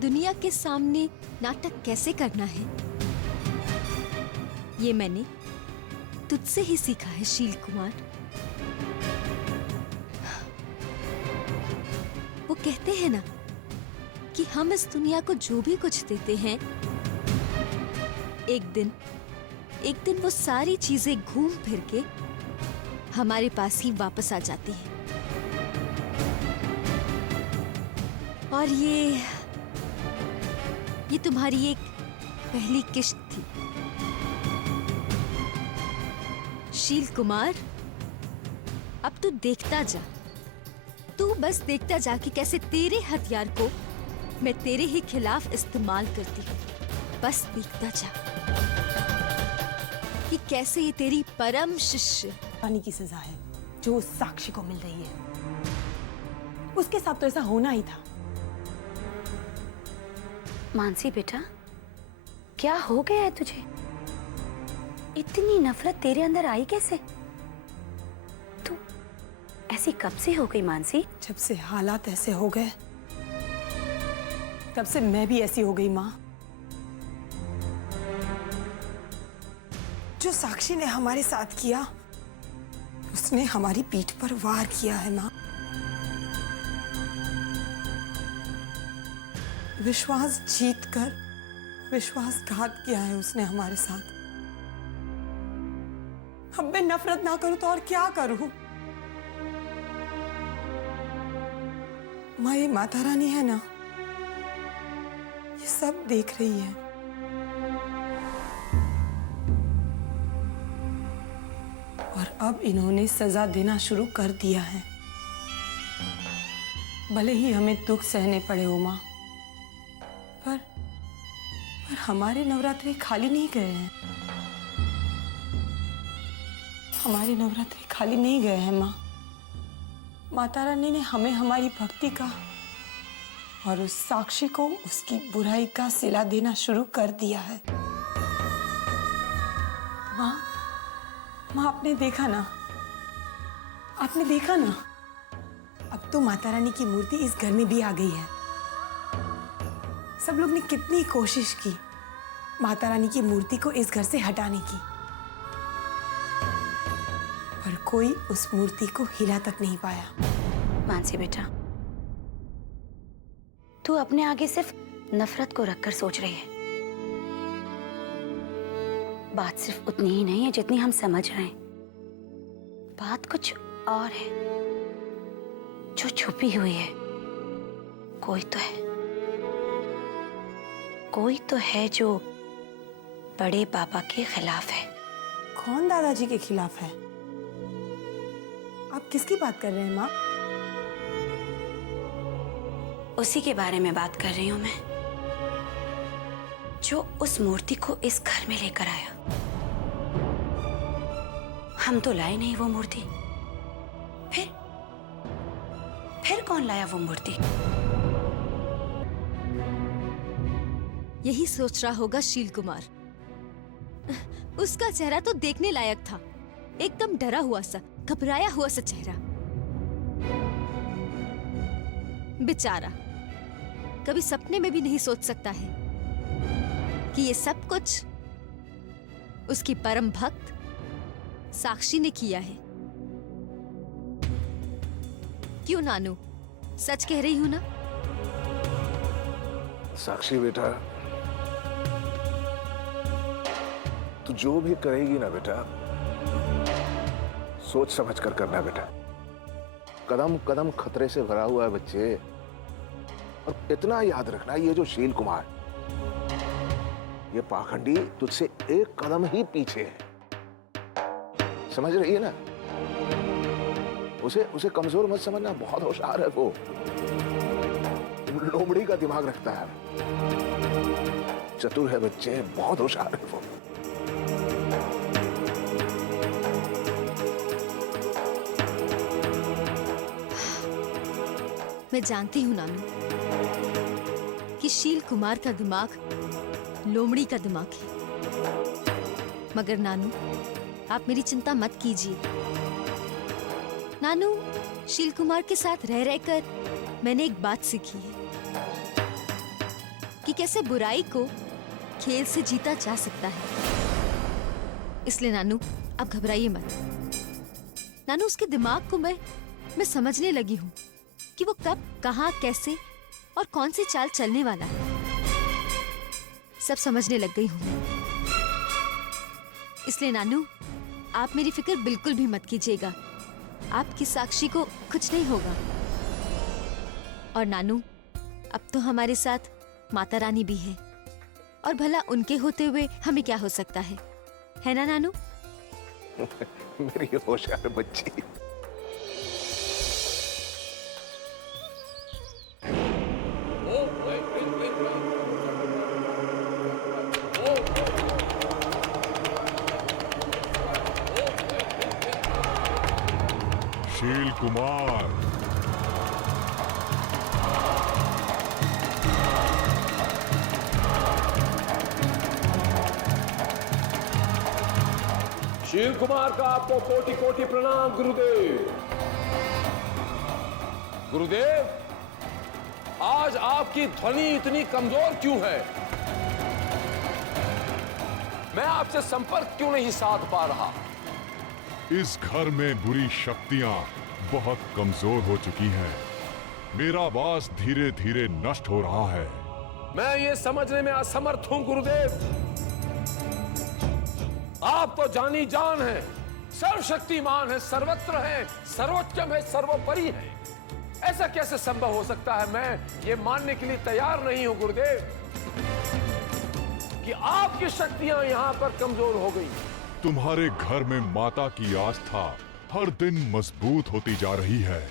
दुनिया के सामने नाटक कैसे करना है, ये मैंने तुझसे ही सीखा है शील कुमार। वो कहते हैं ना कि हम इस दुनिया को जो भी कुछ देते हैं, एक दिन वो सारी चीजें घूम फिर के हमारे पास ही वापस आ जाती हैं। और ये तुम्हारी एक पहली किश्त थी शील कुमार। अब तू देखता जा, तू बस देखता जा कि कैसे तेरे हथियार को मैं तेरे ही खिलाफ इस्तेमाल करती हूँ। बस देखता जा कि कैसे ये तेरी परम शिष्य पानी की सजा है जो उस साक्षी को मिल रही है। उसके साथ तो ऐसा होना ही था। मानसी बेटा, क्या हो गया है तुझे? इतनी नफरत तेरे अंदर आई कैसे? तू ऐसी कब से हो गई मानसी? जब से हालात ऐसे हो गए, तब से मैं भी ऐसी हो गई माँ। जो साक्षी ने हमारे साथ किया, उसने हमारी पीठ पर वार किया है माँ। विश्वास जीतकर विश्वासघात किया है उसने हमारे साथ। अब मैं नफरत ना करूं तो और क्या करूं? माँ, ये माता रानी है ना, ये सब देख रही है। और अब इन्होंने सजा देना शुरू कर दिया है। भले ही हमें दुख सहने पड़े हो माँ, पर हमारे नवरात्रि खाली नहीं गए हैं। हमारे नवरात्रि खाली नहीं गए हैं माँ। माता रानी ने हमें हमारी भक्ति का और उस साक्षी को उसकी बुराई का सिला देना शुरू कर दिया है। माँ, आपने देखा ना, आपने देखा ना, अब तो माता रानी की मूर्ति इस घर में भी आ गई है। सब लोग ने कितनी कोशिश की माता रानी की मूर्ति को इस घर से हटाने की, पर कोई उस मूर्ति को हिला तक नहीं पाया। मानसी बेटा, तू अपने आगे सिर्फ नफरत को रखकर सोच रही है। बात सिर्फ उतनी ही नहीं है जितनी हम समझ रहे हैं। बात कुछ और है जो छुपी हुई है। कोई तो है कोई तो है जो बड़े पापा के खिलाफ है। कौन दादाजी के खिलाफ है? आप किसकी बात कर रहे हैं माँ? उसी के बारे में बात कर रही हूँ मैं, जो उस मूर्ति को इस घर में लेकर आया। हम तो लाए नहीं वो मूर्ति, फिर कौन लाया वो मूर्ति? यही सोच रहा होगा शील कुमार। उसका चेहरा तो देखने लायक था, एकदम डरा हुआ सा, घबराया हुआ सा चेहरा। बेचारा कभी सपने में भी नहीं सोच सकता है कि ये सब कुछ उसकी परम भक्त साक्षी ने किया है। क्यों नानू, सच कह रही हूं ना? साक्षी बेटा, तू जो भी करेगी ना बेटा, सोच समझ कर करना बेटा। कदम कदम खतरे से भरा हुआ है बच्चे। और इतना याद रखना, ये जो शील कुमार, ये पाखंडी तुझसे एक कदम ही पीछे है। समझ रही है ना? उसे कमजोर मत समझना, बहुत होशियार है वो। लोमड़ी का दिमाग रखता है, चतुर है बच्चे, बहुत होशियार है वो। मैं जानती हूँ नानू कि शील कुमार का दिमाग लोमड़ी का दिमाग है, मगर नानू आप मेरी चिंता मत कीजिए। नानू, शील कुमार के साथ रह रहकर मैंने एक बात सीखी है कि कैसे बुराई को खेल से जीता जा सकता है। इसलिए नानू आप घबराइए मत। नानू, उसके दिमाग को मैं समझने लगी हूँ कि वो कब, कहां, कैसे और कौन सी चाल चलने वाला है। सब समझने लग गई हूं मैं। इसलिए नानू आप मेरी फिक्र बिल्कुल भी मत कीजिएगा। आपकी साक्षी को कुछ नहीं होगा। और नानू, अब तो हमारे साथ माता रानी भी है, और भला उनके होते हुए हमें क्या हो सकता है ना नानू? मेरी होशियार बच्ची। शील कुमार, शील कुमार का आपको कोटि कोटि प्रणाम गुरुदेव। गुरुदेव, आज आपकी ध्वनि इतनी कमजोर क्यों है? मैं आपसे संपर्क क्यों नहीं साध पा रहा? इस घर में बुरी शक्तियां बहुत कमजोर हो चुकी हैं। मेरा वास धीरे धीरे नष्ट हो रहा है। मैं ये समझने में असमर्थ हूं गुरुदेव। आप तो जानी जान है, सर्वशक्तिमान है, सर्वत्र है, सर्वोच्चम है, सर्वोपरि है। ऐसा कैसे संभव हो सकता है? मैं ये मानने के लिए तैयार नहीं हूं गुरुदेव कि आपकी शक्तियां यहां पर कमजोर हो गई। तुम्हारे घर में माता की आस्था हर दिन मजबूत होती जा रही है।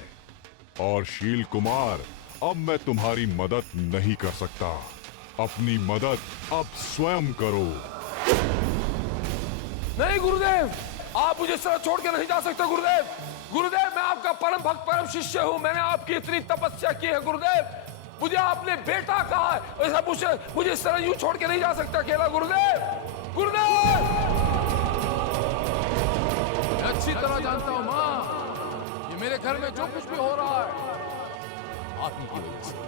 और शील कुमार, अब मैं तुम्हारी मदद नहीं कर सकता। अपनी मदद अब स्वयं करो। नहीं गुरुदेव, आप मुझे इस तरह छोड़ के नहीं जा सकते गुरुदेव। गुरुदेव, मैं आपका परम भक्त, परम शिष्य हूं। मैंने आपकी इतनी तपस्या की है गुरुदेव। मुझे आपने बेटा कहा है, ऐसा मुझे इस तरह यूं छोड़ के नहीं जा सकता अकेला गुरुदेव। गुरुदेव, अच्छी तरह जानता हूं मां, ये मेरे घर में जो कुछ भी हो रहा है आप ही की वजह से।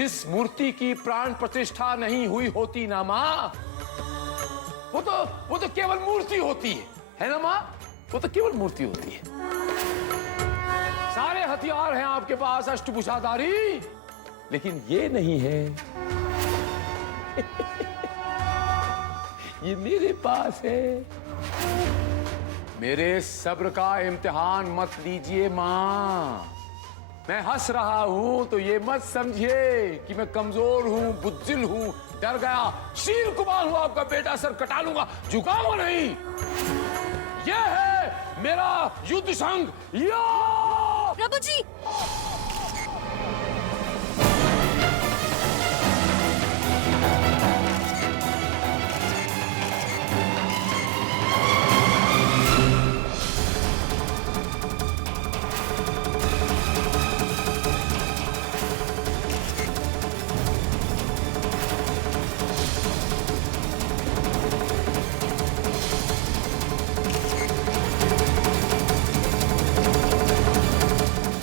जिस मूर्ति की प्राण प्रतिष्ठा नहीं हुई होती ना माँ, वो तो केवल मूर्ति होती है ना माँ? वो तो केवल मूर्ति होती है। सारे हथियार हैं आपके पास अष्टभुजाधारी, लेकिन ये नहीं है। ये मेरे पास है। मेरे सब्र का इम्तिहान मत लीजिए माँ। मैं हंस रहा हूं तो ये मत समझिए कि मैं कमजोर हूं, बुज्जिल हूं, डर गया। शील कुमार हूं, आपका बेटा, सर कटा लूंगा, झुकाऊंगा नहीं। यह है मेरा युद्ध संघ। या प्रभु जी!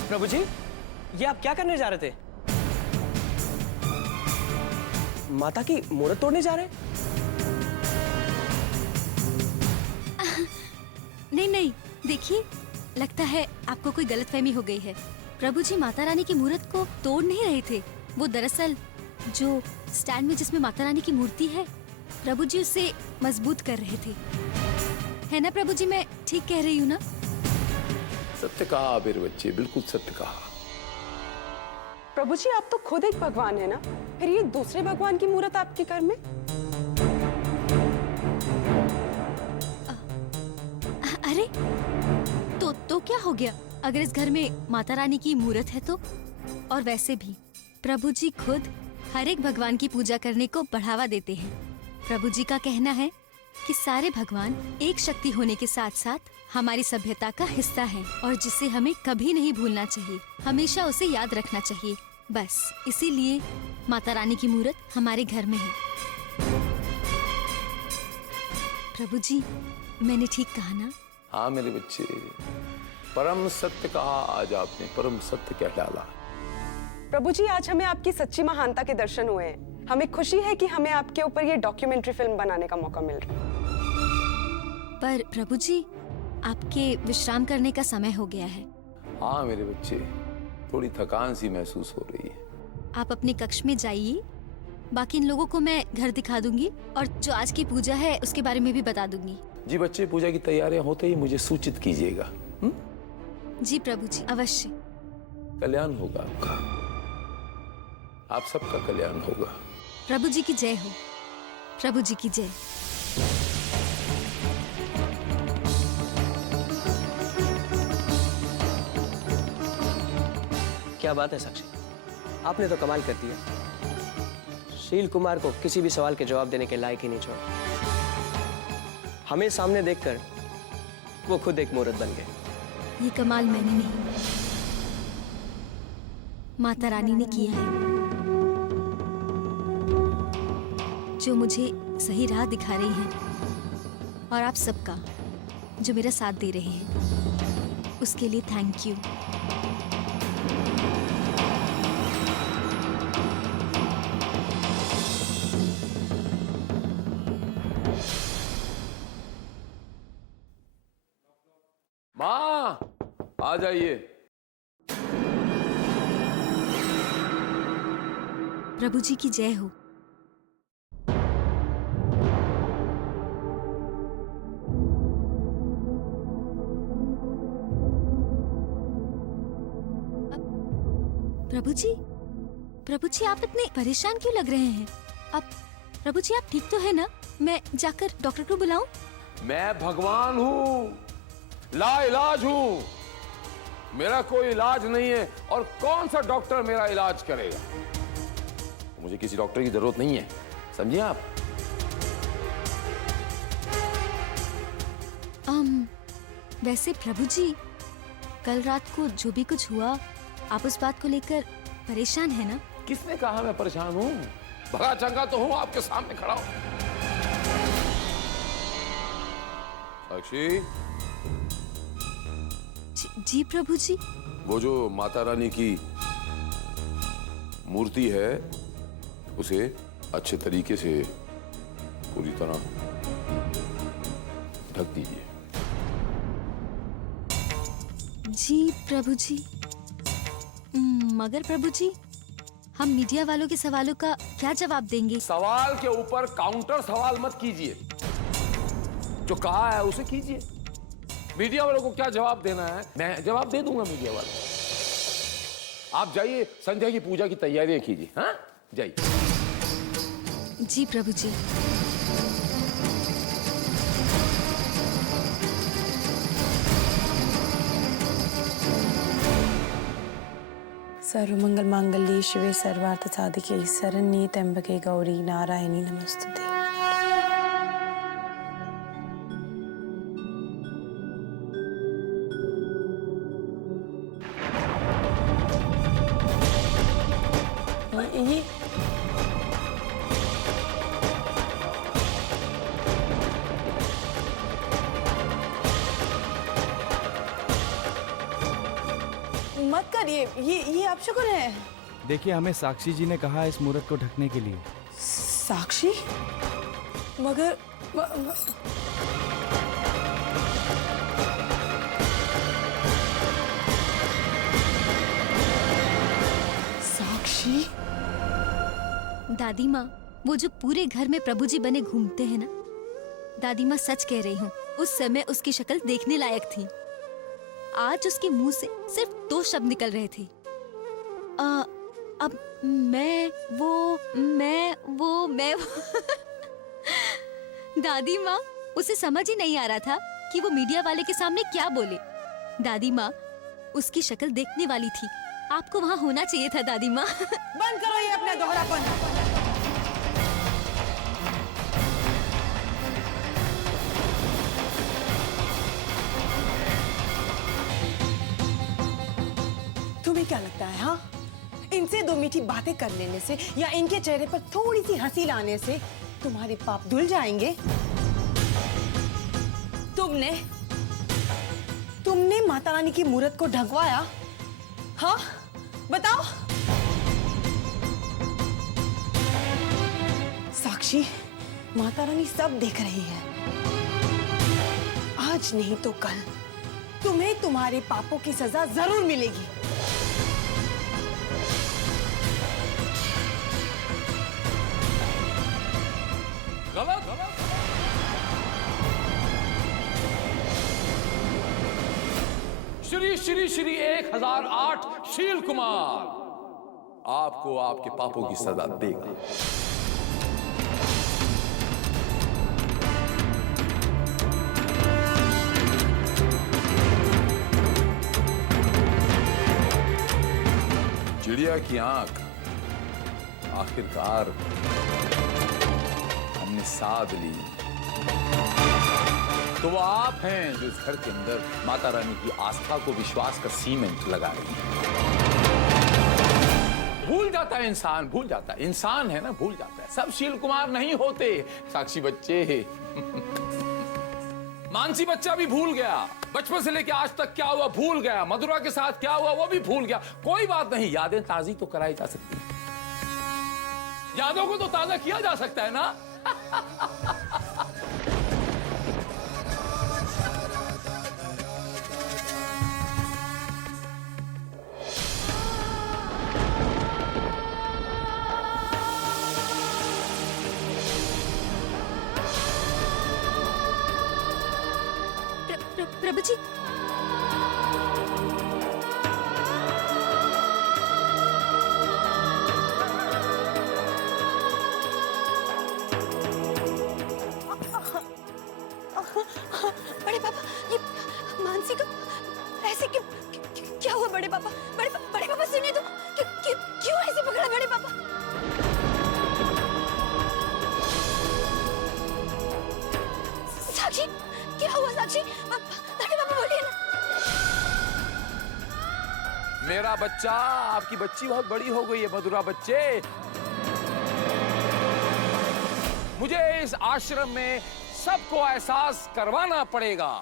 प्रभु जी, ये आप क्या करने जा रहे थे? माता की मूर्त तोड़ने जा रहे हैं? नहीं नहीं, देखिए, लगता है आपको कोई गलतफहमी हो गई है। प्रभु जी माता रानी की मूर्त को तोड़ नहीं रहे थे। वो दरअसल जो स्टैंड में जिसमें माता रानी की मूर्ति है, प्रभु जी उसे मजबूत कर रहे थे। है ना प्रभु जी, मैं ठीक कह रही हूँ ना? सत्य कहा मेरे बच्चे, बिल्कुल सत्य कहा। प्रभु जी, आप तो खुद एक भगवान है ना, फिर ये दूसरे भगवान की मूर्त आपके घर में? अरे तो क्या हो गया अगर इस घर में माता रानी की मूर्त है तो? और वैसे भी प्रभु जी खुद हर एक भगवान की पूजा करने को बढ़ावा देते हैं। प्रभु जी का कहना है कि सारे भगवान एक शक्ति होने के साथ साथ हमारी सभ्यता का हिस्सा हैं और जिसे हमें कभी नहीं भूलना चाहिए, हमेशा उसे याद रखना चाहिए। बस इसीलिए माता रानी की मूर्त हमारे घर में है। प्रभु जी, मैंने ठीक कहा ना? हाँ मेरे बच्चे, परम सत्य कहा आज आपने, परम सत्य कह डाला। प्रभु जी, आज हमें आपकी सच्ची महानता के दर्शन हुए हैं। हमें खुशी है कि हमें आपके ऊपर ये डॉक्यूमेंट्री फिल्म बनाने का मौका मिल रहा है। पर प्रभु जी, आपके विश्राम करने का समय हो गया है। हाँ मेरे बच्चे, थोड़ी थकान सी महसूस हो रही है। आप अपने कक्ष में जाइए, बाकी इन लोगों को मैं घर दिखा दूंगी और जो आज की पूजा है उसके बारे में भी बता दूंगी। जी बच्चे, पूजा की तैयारियां होते ही मुझे सूचित कीजिएगा। जी प्रभु जी, अवश्य। कल्याण होगा आपका, आप सबका कल्याण होगा। प्रभु जी की जय हो। प्रभु जी की जय। क्या बात है साक्षी, आपने तो कमाल कर दिया। शील कुमार को किसी भी सवाल के जवाब देने के लायक ही नहीं छोड़ा। हमें सामने देखकर वो खुद एक मूर्त बन गए। ये कमाल मैंने नहीं, माता रानी ने किया है, जो मुझे सही राह दिखा रही हैं और आप सबका जो मेरा साथ दे रहे हैं, उसके लिए थैंक यू। माँ, आ जाइए। प्रभु जी की जय हो। प्रभु जी आप इतने परेशान क्यों लग रहे हैं? अब प्रभु जी आप ठीक तो है ना? मैं जाकर डॉक्टर को बुलाऊं? मैं भगवान हूँ, लाइलाज हूँ, मेरा कोई इलाज नहीं है और कौन सा डॉक्टर मेरा इलाज करेगा? मुझे किसी डॉक्टर की जरूरत नहीं है, समझिए आप। वैसे प्रभु जी, कल रात को जो भी कुछ हुआ, आप उस बात को लेकर परेशान है ना? किसने कहा मैं परेशान हूँ? भला चंगा तो हूँ, आपके सामने खड़ा हूँ। साक्षी, जी प्रभु जी। वो जो माता रानी की मूर्ति है उसे अच्छे तरीके से पूरी तरह ढक दीजिए। जी प्रभु जी। मगर प्रभु जी, हम मीडिया वालों के सवालों का क्या जवाब देंगे? सवाल के ऊपर काउंटर सवाल मत कीजिए, जो कहा है उसे कीजिए। मीडिया वालों को क्या जवाब देना है, मैं जवाब दे दूंगा मीडिया वालों। आप जाइए, संध्या की पूजा की तैयारियां कीजिए। हाँ, जाइए। जी प्रभु जी। सर्वमंगल मांगल्ये शिवे सर्वार्थ साधिके शरण्ये त्र्यंबके गौरी नारायणी नमस्तुते। ये मत करिए, ये अपशकुन है। देखिए, हमें साक्षी जी ने कहा इस मुहूर्त को ढकने के लिए। साक्षी? मगर साक्षी? दादी माँ, वो जो पूरे घर में प्रभु जी बने घूमते हैं ना, दादी माँ सच कह रही हूँ, उस समय उसकी शक्ल देखने लायक थी। आज उसके मुंह से सिर्फ 2 शब्द निकल रहे थे। अब मैं वो दादी माँ, उसे समझ ही नहीं आ रहा था कि वो मीडिया वाले के सामने क्या बोले। दादी माँ, उसकी शक्ल देखने वाली थी, आपको वहाँ होना चाहिए था दादी माँ। बंद करो ये अपना दोहरापन। तुम्हें क्या लगता है, हाँ? इनसे 2 मीठी बातें कर लेने से या इनके चेहरे पर थोड़ी सी हंसी लाने से तुम्हारे पाप धुल जाएंगे? तुमने माता रानी की मूर्त को ढकवाया, हाँ? बताओ। साक्षी, माता रानी सब देख रही है। आज नहीं तो कल तुम्हें तुम्हारे पापों की सजा जरूर मिलेगी। गलत। श्री श्री श्री 1008 शील कुमार आपको आपके पापों की सजा देगा। चिड़िया की आंख आखिरकार हमने साध ली। तो वो आप हैं जो इस घर के अंदर माता रानी की आस्था को विश्वास का सीमेंट लगा रही है। भूल जाता है इंसान, भूल जाता है, इंसान है ना, भूल जाता है। सब शील कुमार नहीं होते। साक्षी बच्चे मानसी बच्चा भी भूल गया, बचपन से लेकर आज तक क्या हुआ भूल गया, मधुरा के साथ क्या हुआ वो भी भूल गया। कोई बात नहीं, यादें ताजी तो कराई जा सकती है, यादों को तो ताजा किया जा सकता है ना। प्रभु जी, बड़े पापा, ये मानसी को ऐसे क्यों? क्या हुआ बड़े पापा? बड़े पापा सुनिए तो, क्यों ऐसे पकड़ा बड़े पापा? साक्षी, क्या हुआ साक्षी? बड़े पापा बोलिए ना। मेरा बच्चा, आपकी बच्ची बहुत बड़ी हो गई है मधुरा बच्चे। मुझे इस आश्रम में सबको एहसास करवाना पड़ेगा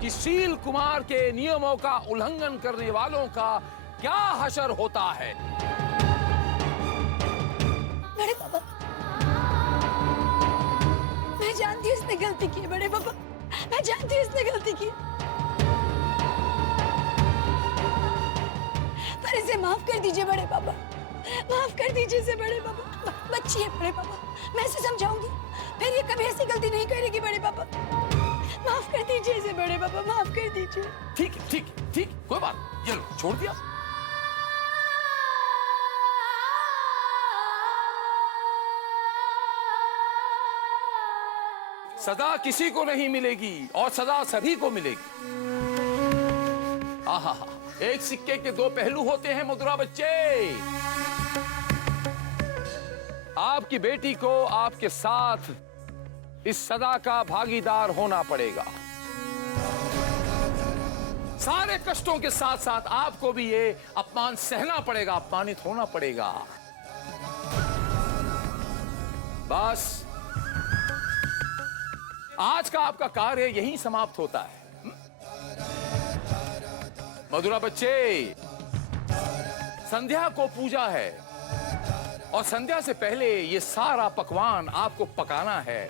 कि कि शील कुमार के नियमों का उल्लंघन करने वालों का क्या हशर होता है। बड़े पापा, मैं जानती हूँ इसने गलती की है। बड़े पापा, मैं जानती हूँ इसने गलती की है। पर इसे माफ कर दीजिए बड़े पापा, माफ कर दीजिए इसे बड़े पापा। बच्ची है बड़े पापा, मैं इसे समझाऊंगी, फिर ये कभी ऐसी गलती नहीं करेगी बड़े पापा। माफ कर दीजिए इसे बड़े पापा, माफ कर दीजिए। ठीक है, ठीक है, ठीक, कोई बात नहीं। ये लो, छोड़ दिया। सजा किसी को नहीं मिलेगी और सजा सभी को मिलेगी। आहा, एक सिक्के के दो पहलू होते हैं मधुरा बच्चे। आपकी बेटी को आपके साथ इस सदा का भागीदार होना पड़ेगा। सारे कष्टों के साथ साथ आपको भी ये अपमान सहना पड़ेगा, अपमानित होना पड़ेगा। बस आज का आपका कार्य यहीं समाप्त होता है। मधुरा बच्चे, संध्या को पूजा है और संध्या से पहले ये सारा पकवान आपको पकाना है।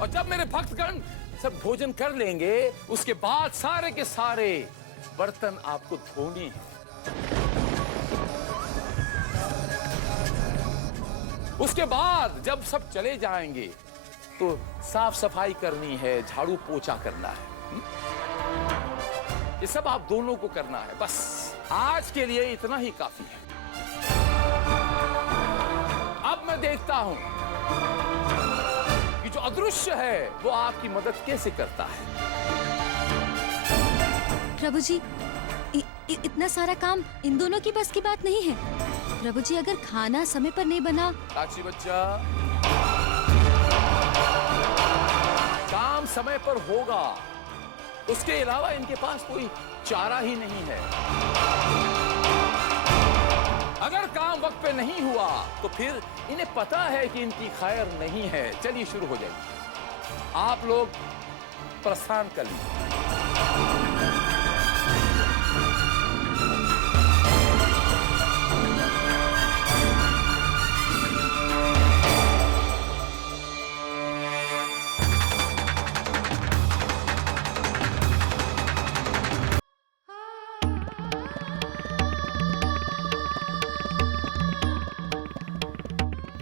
और जब मेरे भक्तगण सब भोजन कर लेंगे, उसके बाद सारे के सारे बर्तन आपको धोने हैं। उसके बाद जब सब चले जाएंगे तो साफ सफाई करनी है, झाड़ू पोछा करना है। ये सब आप दोनों को करना है। बस आज के लिए इतना ही काफी है। अब मैं देखता हूं कि जो अदृश्य है वो आपकी मदद कैसे करता है। प्रभु जी, इतना सारा काम इन दोनों की बस की बात नहीं है। प्रभु जी, अगर खाना समय पर नहीं बना। साक्षी बच्चा, काम समय पर होगा, उसके अलावा इनके पास कोई चारा ही नहीं है। अगर काम वक्त पे नहीं हुआ तो फिर इन्हें पता है कि इनकी खैर नहीं है। चलिए शुरू हो जाएगी। आप लोग प्रस्थान कर लीजिए।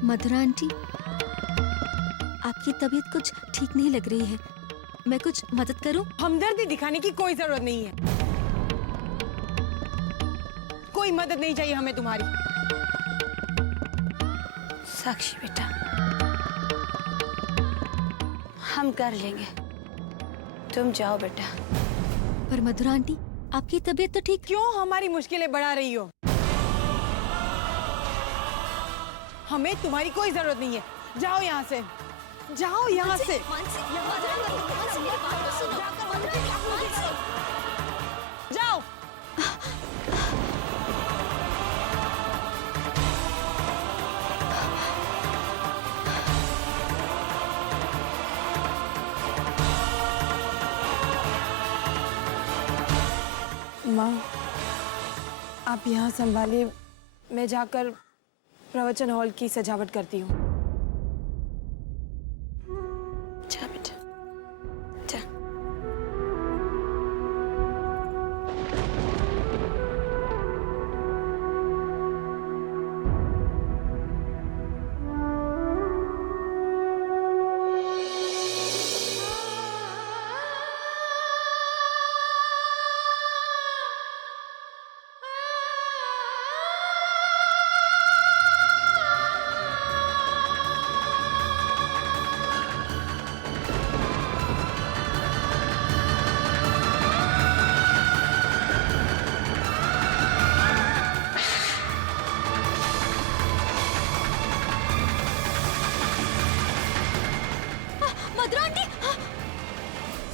मधुरा आंटी, आपकी तबीयत कुछ ठीक नहीं लग रही है। मैं कुछ मदद करूं? हमदर्दी दिखाने की कोई जरूरत नहीं है। कोई मदद नहीं चाहिए हमें तुम्हारी। साक्षी बेटा, हम कर लेंगे, तुम जाओ बेटा। पर मधुरा आंटी, आपकी तबीयत तो ठीक। क्यों हमारी मुश्किलें बढ़ा रही हो? हमें तुम्हारी कोई जरूरत नहीं है। जाओ यहाँ से, जाओ यहाँ से। जाओ। माँ, आप यहाँ संभालिए, मैं जाकर प्रवचन हॉल की सजावट करती हूँ। जा बेटा, जा।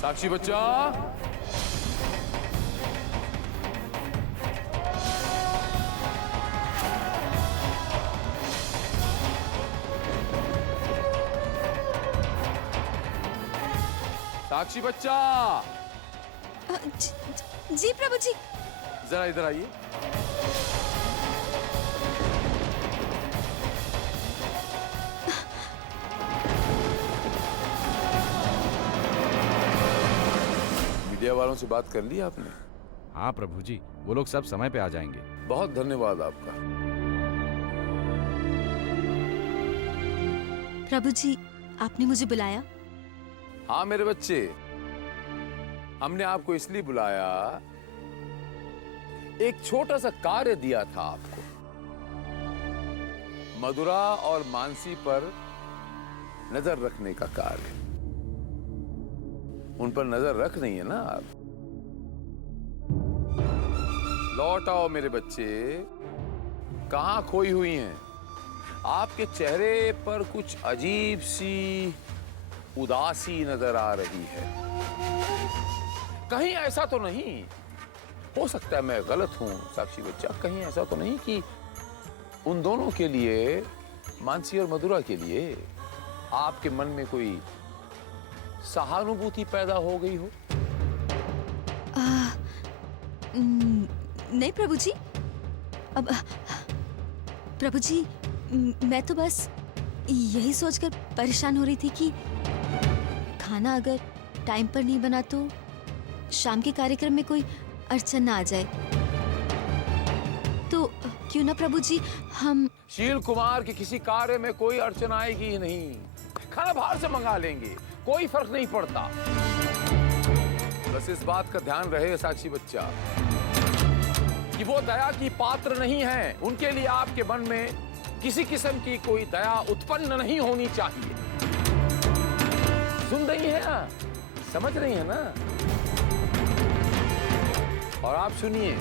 साक्षी बच्चा, साक्षी बच्चा, जी प्रभु जी। जरा इधर आइए। मीडिया वालों से बात कर ली आपने? हाँ प्रभु जी, वो लोग सब समय पे आ जाएंगे। बहुत धन्यवाद आपका। प्रभु जी, आपने मुझे बुलाया? हाँ मेरे बच्चे, हमने आपको इसलिए बुलाया, एक छोटा सा कार्य दिया था आपको। मधुरा और मानसी पर नजर रखने का कार्य। उन पर नजर रख रही है ना आप? लौट आओ मेरे बच्चे। कहां खोई हुई हैं? आपके चेहरे पर कुछ अजीब सी उदासी नजर आ रही है। कहीं ऐसा तो नहीं, हो सकता है मैं गलत हूं साक्षी बच्चा, कहीं ऐसा तो नहीं कि उन दोनों के लिए, मानसी और मधुरा के लिए, आपके मन में कोई सहानुभूति पैदा हो गई हो? नहीं प्रभु जी। अब प्रभु जी, मैं तो बस यही सोचकर परेशान हो रही थी कि खाना अगर टाइम पर नहीं बना तो शाम के कार्यक्रम में कोई अड़चन ना आ जाए। तो क्यों ना प्रभु जी हम शील कुमार के किसी कार्य में कोई अड़चन आएगी ही नहीं। खाना बाहर से मंगा लेंगे, कोई फर्क नहीं पड़ता। बस इस बात का ध्यान रहे साक्षी बच्चा कि वो दया की पात्र नहीं है। उनके लिए आपके मन में किसी किस्म की कोई दया उत्पन्न नहीं होनी चाहिए। सुन रही है ना? समझ रही है ना? और आप सुनिए,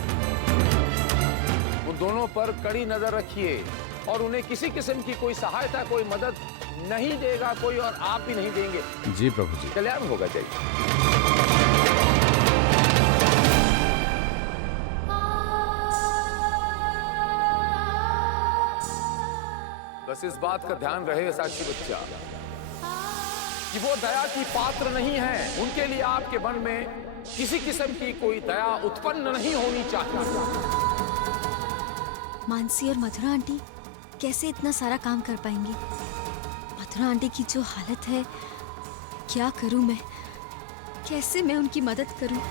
उन दोनों पर कड़ी नजर रखिए और उन्हें किसी किस्म की कोई सहायता, कोई मदद नहीं देगा कोई, और आप भी नहीं देंगे। जी प्रभु जी। कल्याण होगा चाहिए। बस इस बात का ध्यान रहे साक्षी बच्चा कि वो दया की पात्र नहीं है। उनके लिए आपके मन में किसी किस्म की कोई दया उत्पन्न नहीं होनी चाहिए। मानसी और मधुरा आंटी कैसे इतना सारा काम कर पाएंगी? मधुरा आंटी की जो हालत है, क्या करूं मैं? कैसे मैं उनकी मदद करूं?